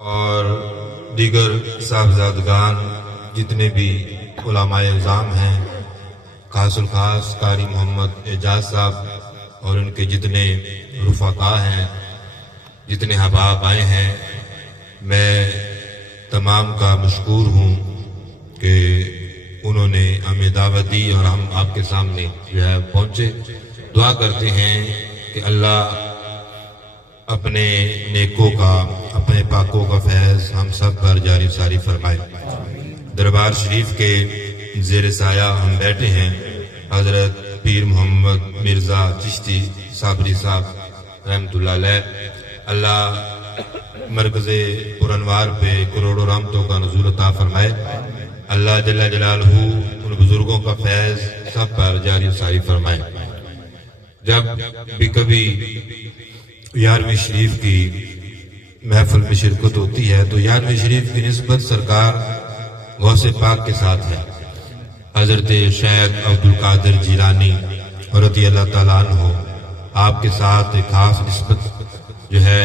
اور دیگر صاحبزادگان جتنے بھی علماء اعظام ہیں، خاص الخاص قاری محمد اعجاز صاحب اور ان کے جتنے رفقا ہیں، جتنے احباب آئے ہیں، میں تمام کا مشکور ہوں کہ انہوں نے ہمیں دعوت دی اور ہم آپ کے سامنے جو ہے پہنچے۔ دعا کرتے ہیں کہ اللہ اپنے نیکوں کا، اپنے پاکوں کا فیض ہم سب پر جاری ساری فرمائے۔ دربار شریف کے زیر سایہ ہم بیٹھے ہیں، حضرت پیر محمد مرزا چشتی صابری صاحب رحمۃ اللہ علیہ۔ اللہ مرکز پرانوار پہ کروڑوں رحمتوں کا نزول عطا فرمائے۔ اللہ جل جلالہ ان بزرگوں کا فیض سب پر جاری ساری فرمائے۔ جب بھی کبھی 11ویں شریف کی محفل میں شرکت ہوتی ہے تو 11ویں شریف کی نسبت سرکار غوث پاک کے ساتھ ہے۔ حضرت شیخ عبدالقادر جیلانی رضی اللہ تعالیٰ عنہ آپ کے ساتھ ایک خاص نسبت جو ہے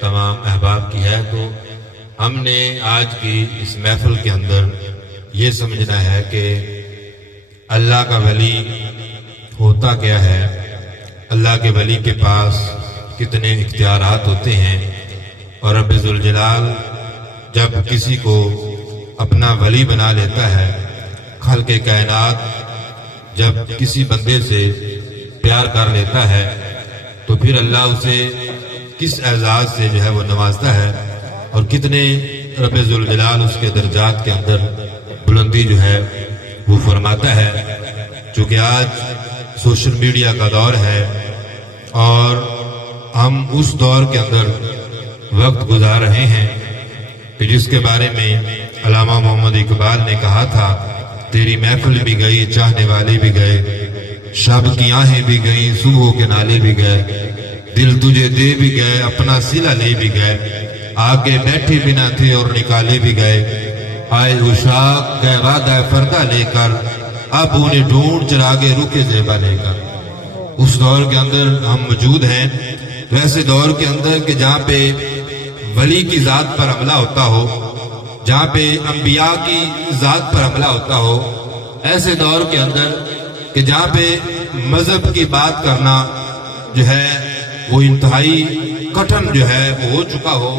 تمام احباب کی ہے۔ تو ہم نے آج کی اس محفل کے اندر یہ سمجھنا ہے کہ اللہ کا ولی ہوتا کیا ہے، اللہ کے ولی کے پاس کتنے اختیارات ہوتے ہیں، اور رب ذوالجلال جب کسی کو اپنا ولی بنا لیتا ہے، خلق کائنات جب کسی بندے سے پیار کر لیتا ہے تو پھر اللہ اسے کس اعزاز سے جو ہے وہ نوازتا ہے، اور کتنے رب ذوالجلال اس کے درجات کے اندر بلندی جو ہے وہ فرماتا ہے۔ چونکہ آج سوشل میڈیا کا دور ہے اور ہم اس دور کے اندر وقت گزار رہے ہیں کہ جس کے بارے میں علامہ محمد اقبال نے کہا تھا، تیری محفل بھی گئی، چاہنے والے بھی گئے، شب کی آہیں بھی گئیں، صبح کے نالے بھی گئے، دل تجھے دے بھی گئے، اپنا صلہ لے بھی گئے، آگے بیٹھے بھی نہ تھے اور نکالے بھی گئے، آئے عشاق گئے وعدہ فردہ لے کر، اب انہیں ڈھونڈ چراغے رکے زیبا لے کر۔ اس دور کے اندر ہم موجود ہیں، ویسے دور کے اندر کہ جہاں پہ ولی کی ذات پر حملہ ہوتا ہو، جہاں پہ انبیاء کی ذات پر حملہ ہوتا ہو، ایسے دور کے اندر کہ جہاں پہ مذہب کی بات کرنا جو ہے وہ انتہائی کٹھن جو ہے وہ ہو چکا ہو،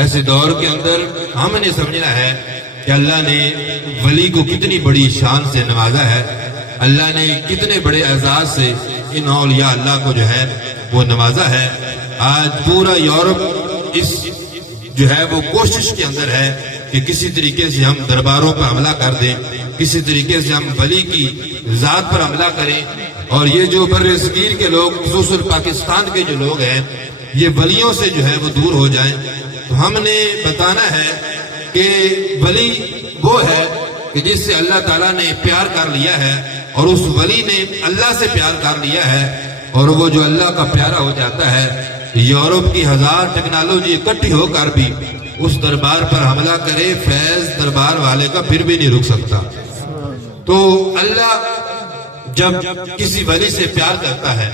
ایسے دور کے اندر ہم نے سمجھنا ہے کہ اللہ نے ولی کو کتنی بڑی شان سے نوازا ہے، اللہ نے کتنے بڑے اعزاز سے ان اولیاء اللہ کو جو ہے وہ نوازا ہے۔ آج پورا یورپ اس جو ہے وہ کوشش کے اندر ہے کہ کسی طریقے سے ہم درباروں پر حملہ کر دیں، کسی طریقے سے ہم ولی کی ذات پر حملہ کریں، اور یہ جو بر صغیر کے لوگ، خصوصاً پاکستان کے جو لوگ ہیں، یہ ولیوں سے جو ہے وہ دور ہو جائیں۔ تو ہم نے بتانا ہے کہ ولی وہ ہے کہ جس سے اللہ تعالیٰ نے پیار کر لیا ہے، اور اس ولی نے اللہ سے پیار کر لیا ہے، اور وہ جو اللہ کا پیارا ہو جاتا ہے، یورپ کی 1000 ٹیکنالوجی اکٹھی ہو کر بھی اس دربار پر حملہ کرے، فیض دربار والے کا پھر بھی نہیں رک سکتا۔ تو اللہ جب کسی ولی سے پیار کرتا ہے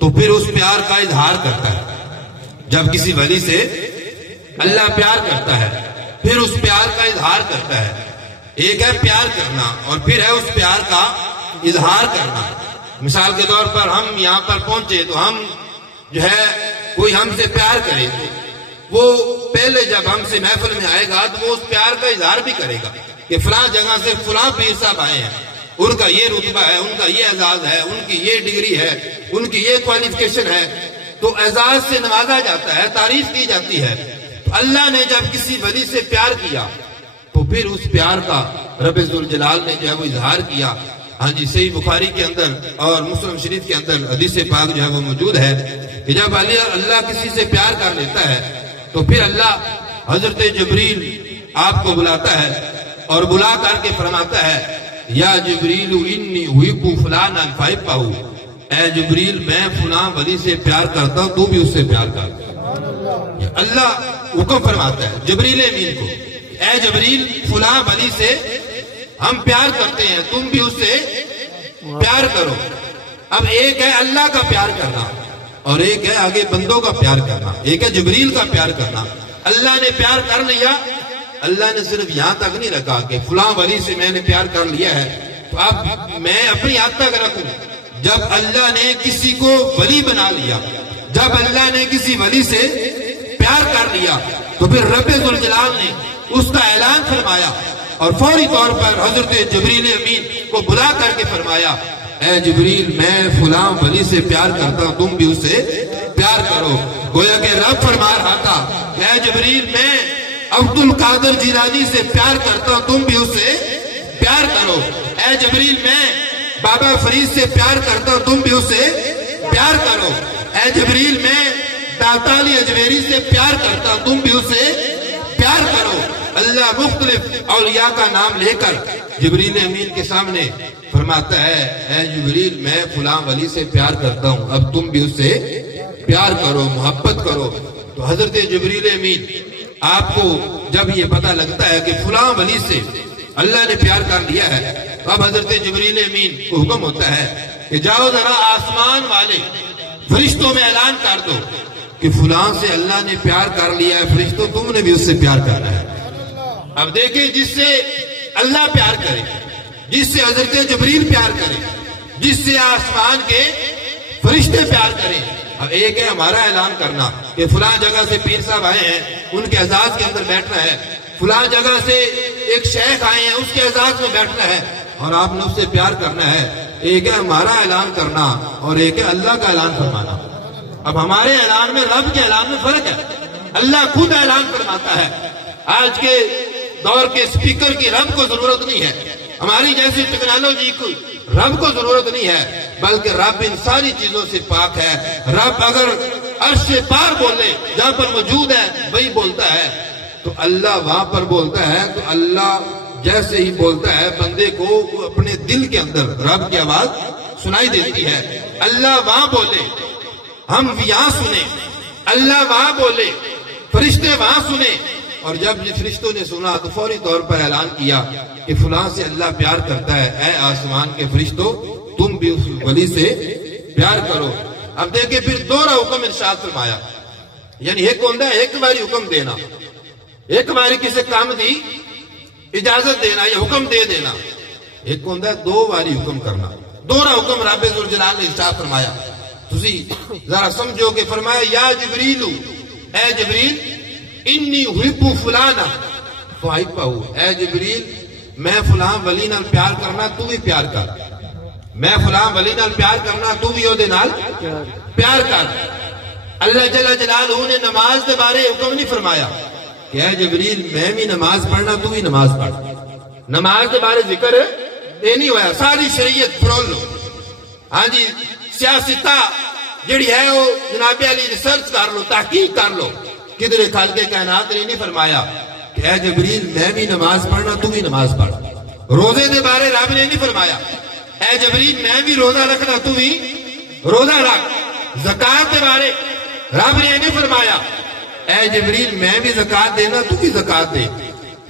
تو پھر اس پیار کا اظہار کرتا ہے۔ جب کسی ولی سے اللہ پیار کرتا ہے پھر اس پیار کا اظہار کرتا ہے۔ ایک ہے پیار کرنا اور پھر ہے اس پیار کا اظہار کرنا۔ مثال کے طور پر ہم یہاں پر پہنچے تو ہم جو ہے کوئی ہم سے پیار کرے، وہ پہلے جب ہم سے محفل میں آئے گا تو وہ اس پیار کا اظہار بھی کرے گا کہ فلاں جگہ سے فلاں پیر صاحب آئے ہیں، ان کا یہ رتبہ ہے، ان کا یہ اعزاز ہے، ان کی یہ ڈگری ہے، ان کی یہ کوالیفیکیشن ہے۔ تو اعزاز سے نوازا جاتا ہے، تعریف کی جاتی ہے۔ تو اللہ نے جب کسی ولی سے پیار کیا تو پھر اس پیار کا رب ذوالجلال نے جو ہے وہ اظہار کیا۔ ہاں جی، صحیح بخاری کے اندر اور مسلم شریف کے اندر حدیث پاک جو ہے وہ موجود ہے کہ جب اللہ کسی سے پیار کر لیتا ہے تو پھر اللہ حضرت جبریل آپ کو بلاتا ہے اور بلا کر کے فرماتا ہے، یا جبریل انی احب فلانا فاحبہ، اے جبریل میں فلاں ولی سے پیار کرتا ہوں، تو بھی اس سے پیار کر۔ اللہ حکم فرماتا ہے جبریل امین کو، اے جبریل فلاں ولی سے ہم پیار کرتے ہیں، تم بھی اس سے پیار کرو۔ اب ایک ہے اللہ کا پیار کرنا اور ایک ہے آگے بندوں کا پیار کرنا، ایک ہے جبریل کا پیار کرنا۔ اللہ نے پیار کر لیا، اللہ نے صرف یہاں تک نہیں رکھا کہ فلاں ولی سے میں نے پیار کر لیا ہے تو اب میں اپنی حد تک رکھوں۔ جب اللہ نے کسی کو ولی بنا لیا، جب اللہ نے کسی ولی سے پیار کر لیا تو پھر رب ذوالجلال نے اس کا اعلان فرمایا اور فوری طور پر حضرت جبریل امین کو بلا کر کے فرمایا، اے جبریل میں فلاں ولی سے پیار کرتا ہوں، تم بھی اس سے پیار کرو۔ گویا کہ رب فرما رہا تھا اے جبریل میں عبد القادر جیلانی سے پیار کرتا ہوں، تم بھی اس سے پیار کرو۔ اے جبریل میں بابا فرید سے پیار کرتا ہوں، تم بھی اس سے پیار کرو۔ اے جبریل میں داتا علی اجمیری سے پیار کرتا ہوں، تم بھی اس سے پیار کرو۔ اللہ مختلف اولیاء کا نام لے کر جبریل امین کے سامنے فرماتا ہے، اے جبریل میں فلاں ولی سے پیار کرتا ہوں، اب تم بھی اس سے پیار کرو، محبت کرو۔ تو حضرت جبریل امین آپ کو جب یہ پتہ لگتا ہے کہ فلاں ولی سے اللہ نے پیار کر لیا ہے تو اب حضرت جبریل امین کو حکم ہوتا ہے کہ جاؤ ذرا آسمان والے فرشتوں میں اعلان کر دو کہ فلاں سے اللہ نے پیار کر لیا ہے، فرشتوں تم نے بھی اس سے پیار کرنا ہے۔ اب دیکھیں جس سے اللہ پیار کرے، جس سے حضرت جبریل پیار کرے، جس سے آسمان کے فرشتے پیار کریں۔ اب ایک ہے ہمارا اعلان کرنا کہ فلاں جگہ سے پیر صاحب آئے ہیں، ان کے اعزاز کے اندر بیٹھنا ہے، فلاں جگہ سے ایک شیخ آئے ہیں، اس کے اعزاز میں بیٹھنا ہے اور آپ نے اس سے پیار کرنا ہے۔ ایک ہے ہمارا اعلان کرنا اور ایک ہے اللہ کا اعلان فرمانا۔ اب ہمارے اعلان میں رب کے اعلان میں فرق ہے۔ اللہ خود اعلان فرماتا ہے۔ آج کے دور کے سپیکر کی رب کو ضرورت نہیں ہے، ہماری جیسی ٹیکنالوجی کو رب کو ضرورت نہیں ہے، بلکہ رب ان ساری چیزوں سے پاک ہے۔ رب اگر عرش سے پار بولے، جہاں پر موجود ہے وہی بولتا ہے، تو اللہ وہاں پر بولتا ہے۔ تو اللہ جیسے ہی بولتا ہے بندے کو اپنے دل کے اندر رب کی آواز سنائی دیتی ہے۔ اللہ وہاں بولے ہم یہاں سنیں، اللہ وہاں بولے فرشتے وہاں سنیں۔ اور جب یہ فرشتوں نے سنا تو فوری طور پر اعلان کیا کہ فلاں سے اللہ پیار کرتا ہے، اے آسمان کے فرشتوں تم بھی اس ولی سے پیار کرو۔ اب دیکھیں پھر دوہرا حکم ارشاد فرمایا، یعنی ایک ہوتا ہے ایک باری حکم دینا، ایک باری کسی کام دی اجازت دینا یا حکم دے دینا، ایک ہوتا ہے دو باری حکم کرنا۔ دوہرا حکم رب ذوالجلال نے ارشاد فرمایا، تسی ذرا سمجھو کہ فرمایا یا جبریل، اے جبریل انی حب فلانا فاحبہ، اے جبریل میں فلاں ولی نال پیار کرنا تو بھی پیار کر، میں فلاں ولی نال پیار کرنا تو بھی او دے نال پیار کر۔ اللہ جل جلالہ نے نماز دے بارے حکم نہیں فرمایا کہ اے جبریل میں بھی نماز پڑھنا تو بھی نماز پڑھ، نماز دے بارے ذکر یہ نہیں ہوا۔ ساری شریعت پرول لو، ہاں جی سیاستہ جڑی ہے وہ جناب علی ریسرچ کر لو، تحقیق کر لو، کدھر خالق کائنات نے نہیں فرمایا کہ اے جبریل میں بھی نماز پڑھنا تو بھی نماز پڑھ۔ روزے دے بارے رب نے نہیں فرمایا اے جبریل میں بھی روزہ رکھنا تو بھی روزہ رکھ۔ زکوٰۃ دے بارے رب نے نہیں فرمایا اے جبریل میں بھی زکوٰۃ دینا تو بھی زکوٰۃ دے۔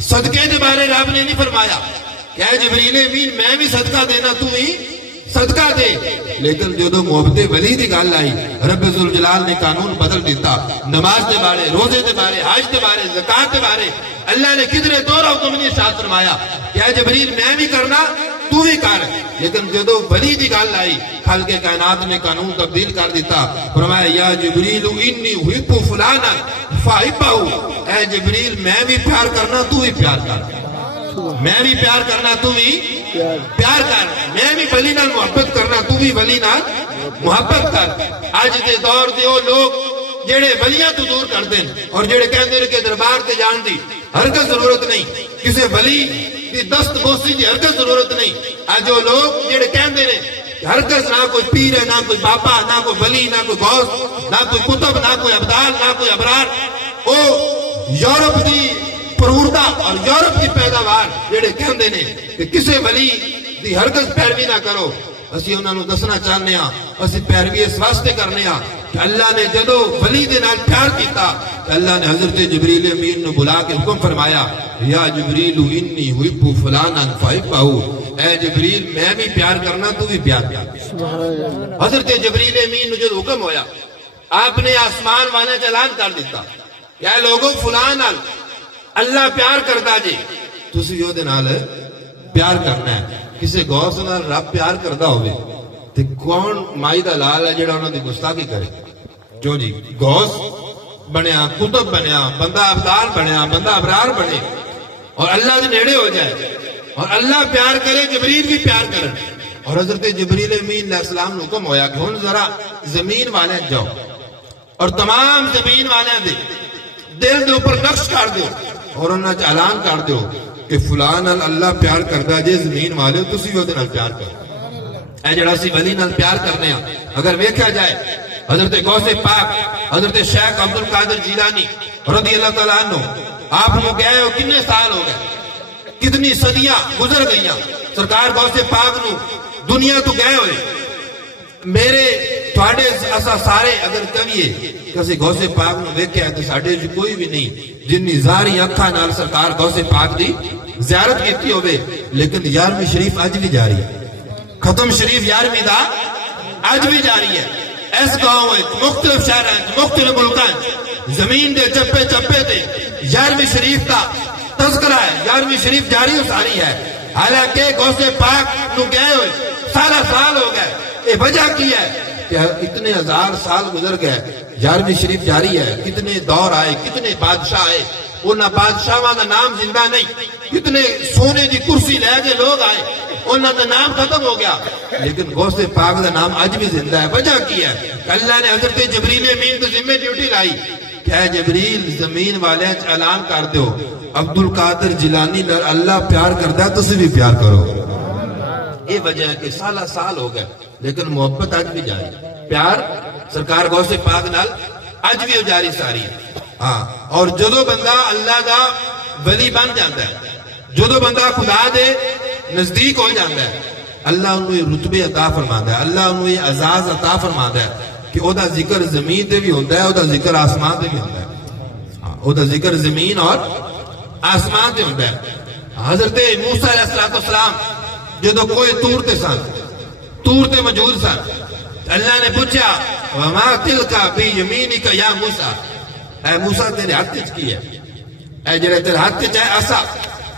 صدقے دے بارے رب نے نہیں فرمایا کہ اے جبریل امین میں بھی صدقہ دینا تو بھی صدقہ دے۔ لیکن جو محبت ولی دی گل آئی رب ذوالجلال نے قانون بدل دیتا، نماز دے بارے، روزے دے بارے، حج دے بارے، زکوٰۃ دے بارے اللہ نے کدھرے دوہرا حکم نہیں ارشاد فرمایا کہ اے جبریل میں بھی کرنا تو بھی کر۔ لیکن جدو ولی دی گل آئی خالق کائنات نے قانون تبدیل کر دیتا، فرمایا یا جبریل انی حب فلانا فاحبہ، اے جبریل میں بھی پیار کرنا تو بھی پیار کر، میں بھی پیار کرنا تو بھی پیار کر، میں بھی ولی نال محبت کرنا تو بھی ولی نال محبت کر۔ اج دے دور دے او لوگ جڑے ولیاں تو دور کر دین اور جڑے کہندے نے کہ دربار تے جان دی ہرگز ضرورت نہیں، کسی ولی دی دست بوسی دی ہرگز ضرورت نہیں۔ اج او لوگ جڑے کہندے نے ہرگز نہ کوئی پیر ہے، نہ کوئی بابا، نہ کوئی ولی، نہ کوئی غوث، نہ کوئی کتب، نہ کوئی ابدال، نہ کوئی ابرار، او یورپ دی پروردہ اور یورپ کی پیداوار جڑے کہندے نے کہ کسے ولی دی ہرگز پیروی نہ کرو، اسی انہاں نو دسنا چاہنے ہاں اسی پیروی اس واسطے کرنے ہاں کہ اللہ نے جدو ولی دے نال پیار کیتا کہ اللہ نے حضرت جبریل امین نو بلا کے حکم فرمایا یا جبریل انی حب فلانا فاحبہ، اے جبریل میں بھی پیار کرنا تو بھی پیار کر۔ حضرت جبریل امین نو جدو حکم ہویا آپ نے آسمان والے کا اعلان کر دیتا کہ لوگوں فلاں نال اللہ پیار کردا جی تسی بھی دے نال پیار کرنا ہے. کسے غوث نال رب پیار کردا ہوئے تے کون مائی دا لال ہے جڑا انہاں دی گستاخی کرے؟ کیوں جی غوث بنیا، قطب بنیا، بندہ ابدال بنیا، بندہ ابرار بنے اور اللہ دے نیڑے ہو جائے اور اللہ پیار کرے، جبریل بھی پیار کرے. اور حضرت جبریل امین علیہ السلام نے حکم ہویا کہ ہن ذرا زمین والے جاؤ اور تمام زمین والے دے دل دے اوپر نقش کر دیو اور انہاں چ اعلان کر دیو کہ فلاں نال اللہ پیار کردا جے زمین والے تسی بھی اودے نال پیار کرو. اے جڑا سی ولی نال پیار کرنے ہاں اگر ویکھیا جائے حضرت غوث پاک حضرت شیخ عبد القادر جیلانی رضی اللہ تعالیٰ عنہ آپ لوگ گئے ہو کتنے سال ہو گئے، کتنی صدیاں گزر گئیاں سرکار غوث پاک نو دنیا تو گئے ہوئے. میرے تھوڑے اسا سارے اگر کہیے کہ اسی غوث پاک نو ویکھیا تے ساڈے وچ کوئی بھی نہیں جنی ظاہری اکھاں نال سرکار غوث پاک دی زیارت کیتی ہوے. لیکن 11ویں شریف اج بھی جاری ہے، ختم شریف 11ویں دا اج بھی جاری ہے. اس گاؤں میں مختلف شہراں مختلف ملکاں زمین دے چپے چپے تے 11ویں شریف کا تذکرہ ہے، 11ویں شریف جاری و ساری ہے. حالانکہ غوث پاک نو گئے ہوئے سالہ سال ہو گئے. یہ وجہ کی ہے کہ اتنے ہزار سال گزر گئے، 11ویں شریف جاری ہے. کتنے دور آئے، کتنے بادشاہ آئے، انہاں بادشاہاں دا نام زندہ نہیں. کتنے سونے دی کرسی لے کے لوگ آئے، انہاں دا نام ختم ہو گیا، لیکن غوث پاک دا نام آج بھی زندہ ہے. وجہ کی ہے کہ اللہ نے حضرت جبریل امین کو ذمہ ڈیوٹی لائی کہ اے جبریل زمین والے اعلان کر دیو عبد القادر جیلانی نال اللہ پیار کردا ہے، تسی بھی پیار کرو. یہ وجہ ہے کہ سالہ سال ہو گئے لیکن محبت آج بھی جاری، پیار سرکار غوث پاک نال آج بھی جاری ساری ہے. ہاں، اور جدو بندہ اللہ دا ولی بن جاتا ہے، جدو بندہ خدا دے نزدیک ہو جاتا ہے، اللہ انہوں یہ رتبے عطا فرماتا ہے، اللہ انہوں یہ اعزاز عطا فرماتا ہے کہ او دا ذکر زمین تے بھی ہوتا ہے، او دا ذکر آسمان تے بھی ہوتا ہے. او دا ذکر زمین اور آسمان تے ہوتا ہے. حضرت موسیٰ علیہ السلام جدو کوئی تور تے سن، تور تے موجود سن، اللہ نے پوچھا وما تلکا بی یمینک یا موسیٰ، اے موسیٰ تیرے ہاتھ وچ کی ہے؟ اے جڑے تیرے ہاتھ وچ ہے عصا،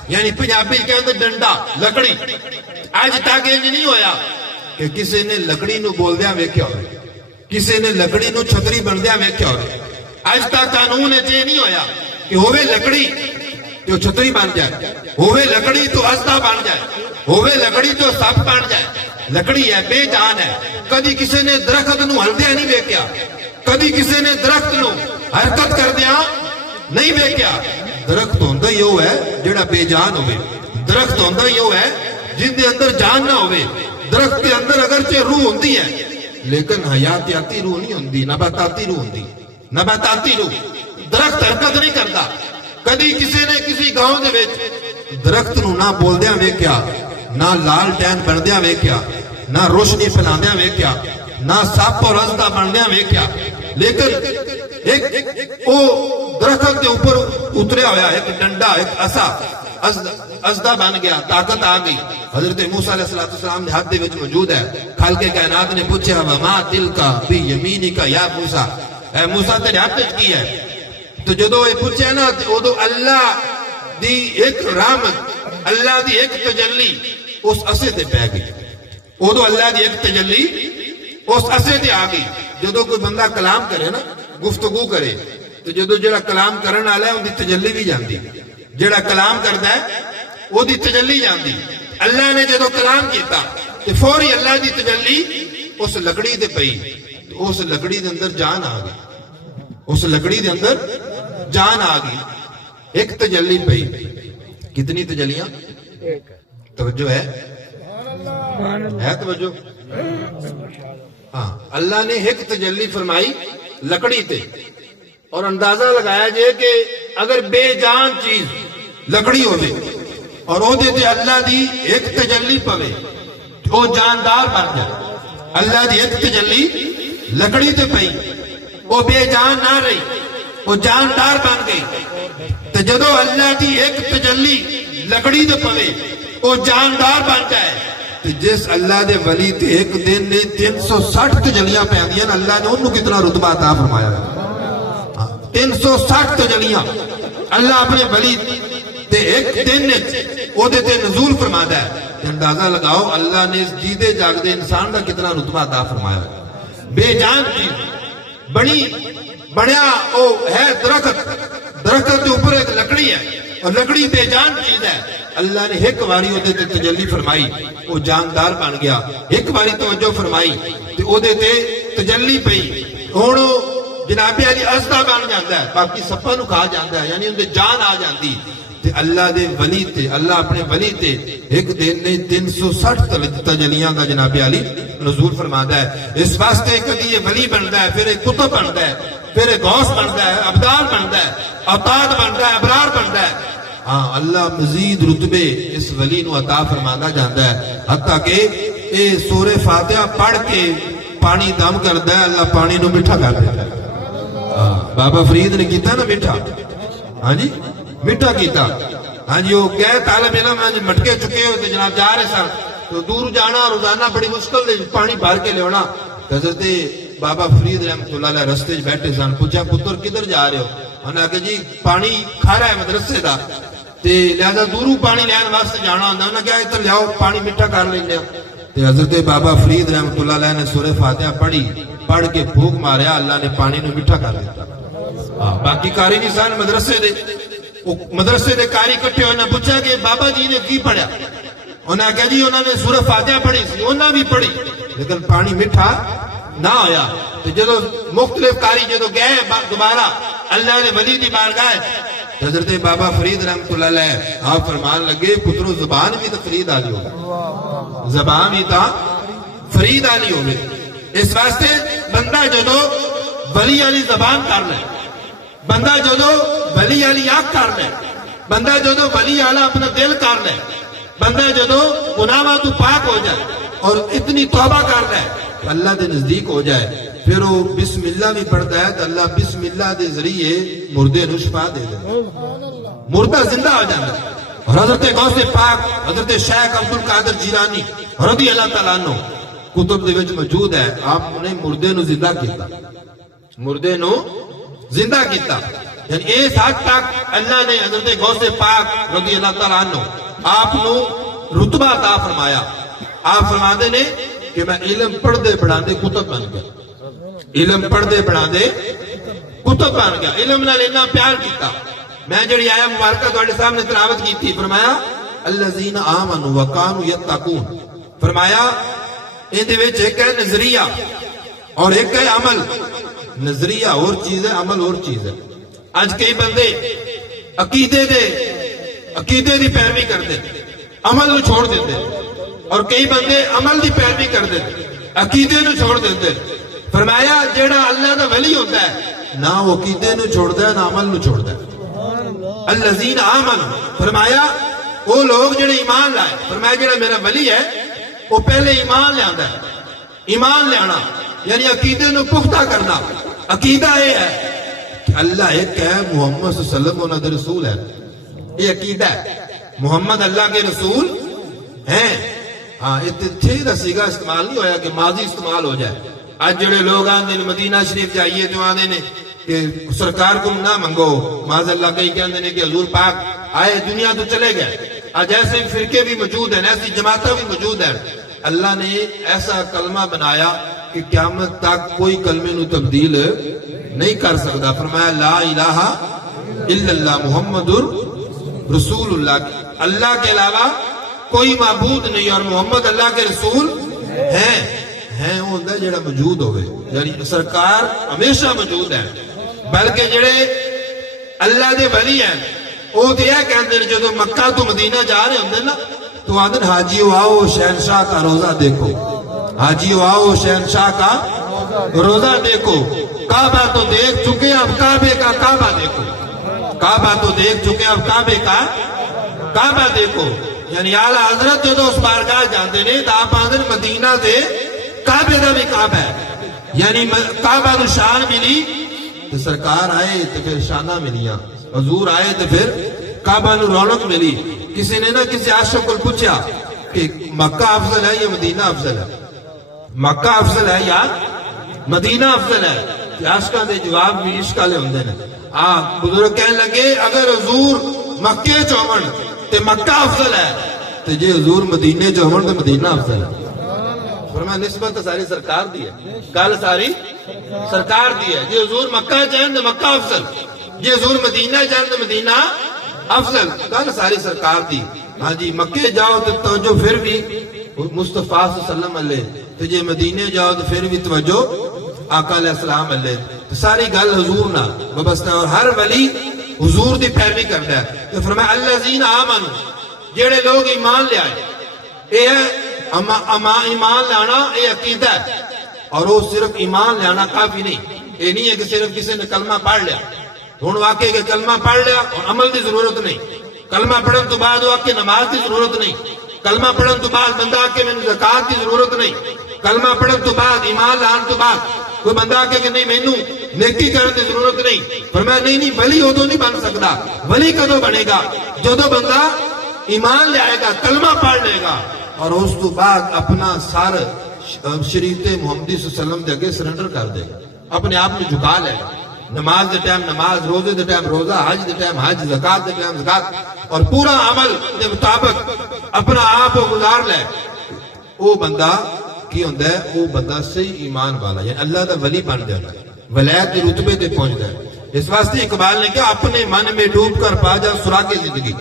یعنی پنجابی کے اندر ڈنڈا، لکڑی. آج تک یہ نہیں ہویا کہ کسی نے لکڑی نو بولدیاں ویکھیا ہوئے، کسی نے لکڑی نو چھتری بندیاں ویکھیا ہوئے. آج تک قانون یہ نہیں ہویا کہ ہوئے لکڑی تو چھتری بن جائے، ہوئے لکڑی تو اسدا بن جائے، ہوئے لکڑی تو سپ بن جائے. لکڑی ہے، بے جان ہے. کدی کسی نے درخت نو ہلدیا نہیں ویکھیا، کدی کسی نے درخت نو حرکت کردیا نہیں ویکھیا. درخت ہوندا ہی وہ ہے جڑا بے جان ہوئے، درخت ہوندا ہی وہ ہے جن دے اندر جان نہ ہوئے. درخت کے اندر اگرچہ روح ہوندی ہے لیکن حیاتیاتی روح نہیں ہوندی، نباتاتی روح ہوندی، نباتاتی روح. درخت حرکت نہیں کرتا. کدی کسی نے کسی گاؤں دے وچ درخت نو نہ بولدیاں ویکھیا، نہ لال ٹین بندیاں ویکھیا، نہ روشنی پھیلاندیاں ویکھیا، نہ سپ اور ازدا بندیاں ویکھیا. لیکن ایک او درخت کے اوپر اتریا ہویا ایک ڈنڈا، ایک عصا ازدا بن گیا، طاقت آ گئی. حضرت موسیٰ علیہ السلام نے ہاتھ دے وچ موجود ہے. خالق کائنات نے پوچھا وما تلکا بی یمینک یا موسیٰ، اے موسیٰ تیرے ہاتھ وچ کی ہے؟ تو جدو یہ پوچھا نا ادو اللہ دی ایک رحمت، اللہ دی ایک تجلی اس عصے تے پہ گئی. ادو اللہ دی ایک تجلی اس عصے تے آ گئی. جدو کوئی بندہ کلام کرے نا، گفتگو کرے، تو جدو جڑا کلام کرن والا ہے ان دی تجلی بھی جاندی، جڑا کلام کردا ہے وہ دی تجلی جاندی. اللہ نے جدو کلام کیتا تو فوری اللہ دی تجلی اس لکڑی تے پئی، تو اس لکڑی دے اندر جان آ گئی، اس لکڑی دے اندر جان آ گئی. ایک تجلی پئی. کتنی تجلیاں؟ توجہ ہے توجہ؟ ہاں، اللہ نے ایک تجلی فرمائی لکڑی تے، اور اندازہ لگایا جائے کہ اگر بے جان چیز لکڑی ہوئے اور او دے تے اللہ دی ایک تجلی پوے تو جاندار بن جائے. اللہ دی ایک تجلی لکڑی تے پئی، وہ بے جان نہ رہی، وہ جاندار بن گئی. تو جدو اللہ دی ایک تجلی لکڑی تے پوے وہ جاندار بن جائے، تو جس اللہ دے ولی تے ایک دن نے 360 تجلیاں پہندیاں، اللہ نے انہوں کتنا رتبہ عطا فرمایا ہے. 360 تجلیاں اللہ اپنے ولی تے ایک دن او دے تے نزول فرماتا ہے. اندازہ لگاؤ اللہ نے اس جیدے جاگدے انسان کا کتنا رتبہ عطا فرمایا ہے. بے جان چیز بڑی بڑیا او ہے درخت کے اوپر ایک لکڑی ہے اور لکڑی بے جان چیز ہے. اللہ نے ایک باری او دے تے تجلی فرمائی وہ جاندار بن گیا. ایک باری توجہ فرمائی تے او دے تے تجلی پئی ہن جناب علی ازدا بن جاتا ہے باقی سپاں نو کھا جاتا ہے یعنی اندے جان آ جاندی. تے اللہ دے ولی تے اللہ اپنے ولی تے ایک دن نے 360 تجلیاں دا جناب علی نزول فرماتا ہے. اس واسطے کبھی یہ ولی بنتا ہے پھر ایک کتب بنتا ہے پھر ایک غوث بنتا ہے ابدال بنتا ہے اوتاد بنتا ہے ابرار بنتا ہے. ہاں اللہ مزید رتبے اس ولی نو عطا فرماتا جاتا ہے حتیٰ کہ اے سورہ فاتحہ پڑھ کے پانی دم کرتا ہے اللہ پانی نو میٹھا کر دیتا ہے. بابا فرید نے کیتا نا میٹھا. ہاں جی میٹھا کیتا. ہاں جی وہ گئے طالب علم مٹکے چکے ہوتے جناب جا رہے سن تو دور جانا روزانہ بڑی مشکل دے پانی بھر کے لے حضرت بابا فرید رحمۃ اللہ علیہ رستے بیٹھے سن. پوچھا پتر کدھر جا رہے ہو؟ انہوں نے کہا جی پانی کھا رہا ہے مدرسے دا تے لہذا دوروں پانی لین واسطے جانا ہوندا. انہوں نے کہا ادھر لیاؤ پانی میٹھا کر لینے. تے حضرت بابا فرید رحمۃ اللہ علیہ نے سورہ فاتحہ پڑھ کے پھونک ماریا اللہ نے پانی نو میٹھا کر دیتا. باقی کاری نہیں سن مدرسے دے کاری کٹھے ہوئے. انہیں پوچھا کہ بابا جی نے کی پڑھیا؟ انہیں کہا جی انہوں نے سورہ فاتحہ پڑھی سی انہوں بھی پڑھی لیکن پانی میٹھا نہ ہویا. تو جدو مختلف کاری جدو گئے دوبارہ اللہ نے ولی دی بارگاہ حضرت بابا فرید رحمۃ اللہ علیہ آپ فرمان لگے پترو زبان بھی تو فرید آلی ہوگی زبان بھی تا فرید آلی ہوگی. اس واسطے بندہ جدو ولی علی زبان کر لے بندہ جدو ولی علی آنکھ کر لے بندہ جدو ولی علی اپنا دل کر لے بندہ جدو گناہاں تو پاک ہو جائے اور اتنی توبہ کر لے اللہ دے نزدیک ہو جائے پھر وہ بسم اللہ بھی پڑھتا ہے تو اللہ بسم اللہ دے ذریعے مردے نو شفا دے دے مردہ زندہ ہو جاتا ہے. اور حضرت غوث پاک حضرت شیخ عبد القادر جیلانی رضی اللہ تعالیٰ عنہ کتب دے وچ موجود ہے آپ نے مردے نو زندہ کیتا مردے نو زندہ کیتا. یعنی اس حد تک اللہ نے حضرت غوث پاک رضی اللہ تعالیٰ عنہ آپ نو رتبہ عطا فرمایا. آپ فرماتے نے کہ میں علم پڑھ دے پڑھا دے کتب بن گیا علم پڑھ دے پڑھا دے کتب بن گیا. علم نال اتنا پیار کیتا. میں جڑی آیا مبارکہ تواڈے سامنے تلاوت کی تھی فرمایا الذین آمنوا وکانوا یتقون. فرمایا ان دے وچ ایک ہے نظریہ اور ایک ہے عمل. نظریہ اور چیز ہے عمل اور چیز ہے. اج کئی بندے عقیدے دی پیروی کرتے عمل نو چھوڑ دیتے اور کئی بندے عمل دی پیروی کرتے عقیدے نو چھوڑ دیتے. فرمایا جیڑا اللہ دا ولی ہوتا ہے نہ وہ عقیدے نو چھوڑتا ہے نہ عمل نو چھوڑتا ہے. الذین آمنوا فرمایا وہ لوگ جڑے ایمان لائے. فرمایا جڑا میرا ولی ہے وہ پہلے ایمان لے آندا ہے. ایمان لے آنا یعنی عقیدے نو پختہ کرنا. عقیدہ یہ ہے کہ اللہ ایک ہے محمد صلی اللہ علیہ وسلم انہاں دے رسول ہے. یہ عقیدہ ہے محمد اللہ کے رسول ہیں. ہاں اتنے دا سیگا استعمال نہیں ہویا کہ ماضی استعمال ہو جائے. آج جڑے لوگ آندے مدینہ شریف جائیے تو آندے نے کہ سرکار کو نہ منگو معاذ اللہ کئی کہندے نے کہ حضور پاک آئے دنیا تو چلے گئے. آج ایسے فرقے بھی موجود ہیں ایسی جماعتیں بھی موجود ہیں. اللہ نے ایسا کلمہ بنایا کہ قیامت تک کوئی کلمے نو تبدیل نہیں کر سکتا. فرمایا لا الہ الا اللہ محمد رسول اللہ. اللہ کے علاوہ کوئی معبود نہیں اور محمد اللہ کے رسول ہیں وہ ہوتا ہے جڑا موجود ہوئے. یعنی سرکار ہمیشہ موجود ہے. بلکہ جڑے اللہ دے ولی ہیں وہ تو یہ کہتے ہیں جدو مکہ تو مدینہ جا رہے ہوندے نا تو آدھن حاجیو آؤ شہنشاہ کا روزہ دیکھو حاجیو آؤ شہنشاہ کا روزہ دیکھو. کعبہ تو دیکھ چکے اب کعبے کا کعبہ دیکھو. کعبہ تو دیکھ چکے اب کعبے کا کعبہ دیکھو. یعنی اعلیٰ حضرت جدو اس بارگاہ جاندے نے تو آپ آدھن مدینہ دے کعبے دا بھی کعبہ ہے. یعنی کعبہ نو شان ملی تو سرکار آئے تو پھر شانہ ملیاں. حضور آئے تو پھر کعبہ نو رونق ملی. کسی نے نہ کسی عاشق کو پوچھا کہ مکہ افضل ہے یا مدینہ افضل ہے مکہ افضل ہے یا مدینہ افضل ہے. عاشقاں دے جواب بھی عشق والے ہوندے نے. بزرگ کہنے لگے اگر حضور مکے چ ہون تے مکہ افضل ہے تے جے حضور مدینے چ ہون تے مدینہ افضل ہے. فرمایا نسبت تو ساری سرکار دی ہے, گل ساری سرکار دی ہے. جے حضور مکہ جان تے مکہ افضل, جے حضور مدینہ جان تے مدینہ افضل, گل ساری سرکار دی. ہاں جی مکے جاؤ تو توجہ پھر بھی مصطفیٰ صلی اللہ علیہ وسلم علیہ, تے جے مدینے جاؤ تو پھر بھی توجہ آقا علیہ السلام علیہ. تو ساری گل حضور نہ وابستہ, اور ہر ولی حضور دی پیروی کرتا ہے. تو فرمایا الذین آمنوا, جڑے لوگ ایمان لے آئے, اے ایمان لانا اے عقیدہ ہے. اور وہ صرف ایمان لانا کافی نہیں, یہ نہیں ہے کہ صرف کسی نے کلمہ پڑھ لیا, ہوں واقعی کہ کلمہ پڑھ لیا اور عمل کی ضرورت نہیں. کلمہ پڑھن تو بعد وہ آکے نماز کی ضرورت نہیں. کلمہ پڑھن تو بعد بندہ آکے میں زکات کی ضرورت نہیں. کلمہ پڑھن تو بعد ایمان لان تو بعد کوئی بندہ آکے کہ نہیں مینوں نیکی کرنے کی ضرورت نہیں. فرمایا نہیں ولی ادو نہیں بن سکتا. ولی کدو بنے گا جدو بندہ ایمان لے آئے گا, کلمہ پڑھ لے گا, اور اس تو بعد اپنا سر شریعت محمدی صلی اللہ علیہ وسلم دے اگے سرنڈر کر دے گا, اپنے آپ میں جھکا لے گا. نماز دے ٹائم نماز, روزے دے ٹائم روزہ, حج دے ٹائم حج, زکات دے ٹائم زکات, اور پورا عمل دے مطابق اپنا آپ کو گزار لے. وہ بندہ کی ہوندا ہے, وہ بندہ صحیح ایمان والا, یعنی اللہ دا ولی بن جاتا ہے, ولایت کے رتبے تے پہنچتا ہے. اس واسطے اقبال نے کہا اپنے من میں ڈوب کر پا جا سراغ زندگی,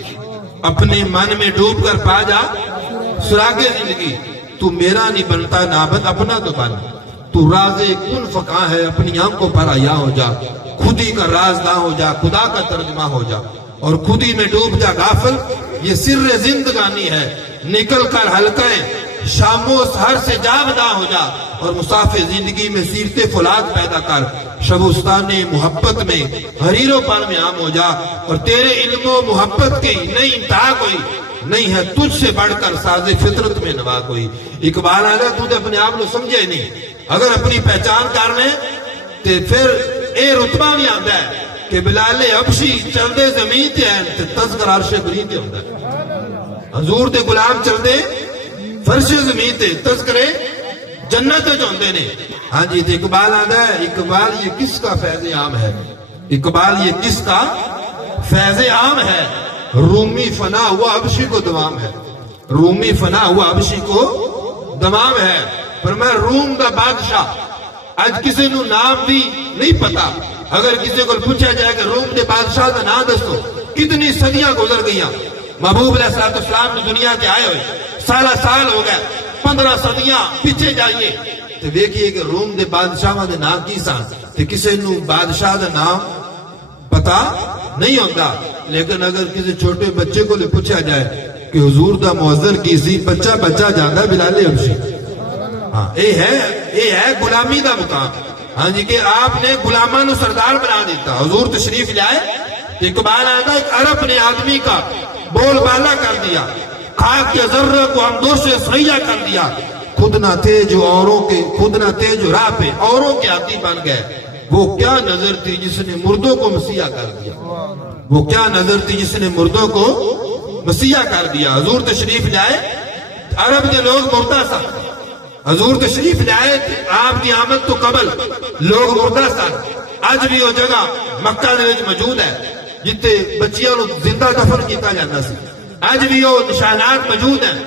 اپنے من میں ڈوب کر پا جا سراغ زندگی. تو میرا نہیں بنتا نابد اپنا تو بن, تو راز کن فقاں ہے اپنی آنکھوں پر آیا ہو جا, خود ہی کا رازداں ہو جا, خدا کا ترجمہ ہو جا, اور خود ہی میں ڈوب جا غافل. یہ سر زندگانی ہے, نکل کر حلقہ شام و سحر سے جاوداں ہو جا, اور مسافر زندگی میں سیرت فولاد پیدا کر. شبستان محبت میں حریروں پر میں عام ہو جا, اور تیرے علم و محبت کی نئی انتہا کوئی نہیں ہے, تجھ سے بڑھ کر ساز فطرت میں نوا کوئی. اقبال آگا تو نے اپنے آپ کو سمجھے نہیں, اگر اپنی پہچان کرنے تے پھر اے رتبہ بھی آتا ہے کہ بلال حبشی چلدے زمین تے ہیں تے تذکر عرش برین تے ہوتا ہے. حضور تے غلام چلدے فرش زمین تے تذکرے جنت جو ہوندے نے. ہاں جی, تے اقبال آتا ہے اقبال یہ کس کا فیض عام ہے, اقبال یہ کس کا فیض عام ہے. رومی فنا ہوا حبشی کو دوام ہے, رومی فنا ہوا حبشی کو دوام ہے. پر میں روم دا بادشاہ آج کسی نو نام بھی نہیں پتا. اگر کسی کو پوچھا جائے کہ روم دے بادشاہ دا نام دسو, کتنی صدیاں گزر گئیاں, محبوب علیہ السلام نے دنیا کے آئے ہوئے سال ہو گئے, 15 صدیاں پیچھے جائیے تو دیکھئے کہ روم دے بادشاہ دے نام کی سان, تو کسی نو بادشاہ دا نام پتا نہیں ہوتا. لیکن اگر کسی چھوٹے بچے کو لے پوچھا جائے کہ حضور دا مؤذن کی سی, بچہ جاندہ بلال حبشی. ہاں اے ہے غلامی دا مقام. ہاں جی, کہ آپ نے غلامان سردار بنا دیتا. حضور تشریف لائے تو اقبال آتا ایک عرب نے آدمی کا بول بالا کر دیا, خاک کے ذرہ کو ہمدوش سے سریا کر دیا. خود نہ تھے جو راہ پہ اوروں کے آتی بن گئے. وہ کیا نظر تھی جس نے مردوں کو مسیحا کر دیا, وہ کیا نظر تھی جس نے مردوں کو مسیحا کر دیا. حضور تشریف لائے, عرب کے لوگ مردہ سا. حضور تشریف لائے, آپ کی آمد تو قبل لوگ مردہ سا. آج بھی وہ جگہ مکہ دے وچ موجود ہے جتے بچیاں نو زندہ دفن کیتا جاتا سی. آج بھی وہ نشانات موجود ہیں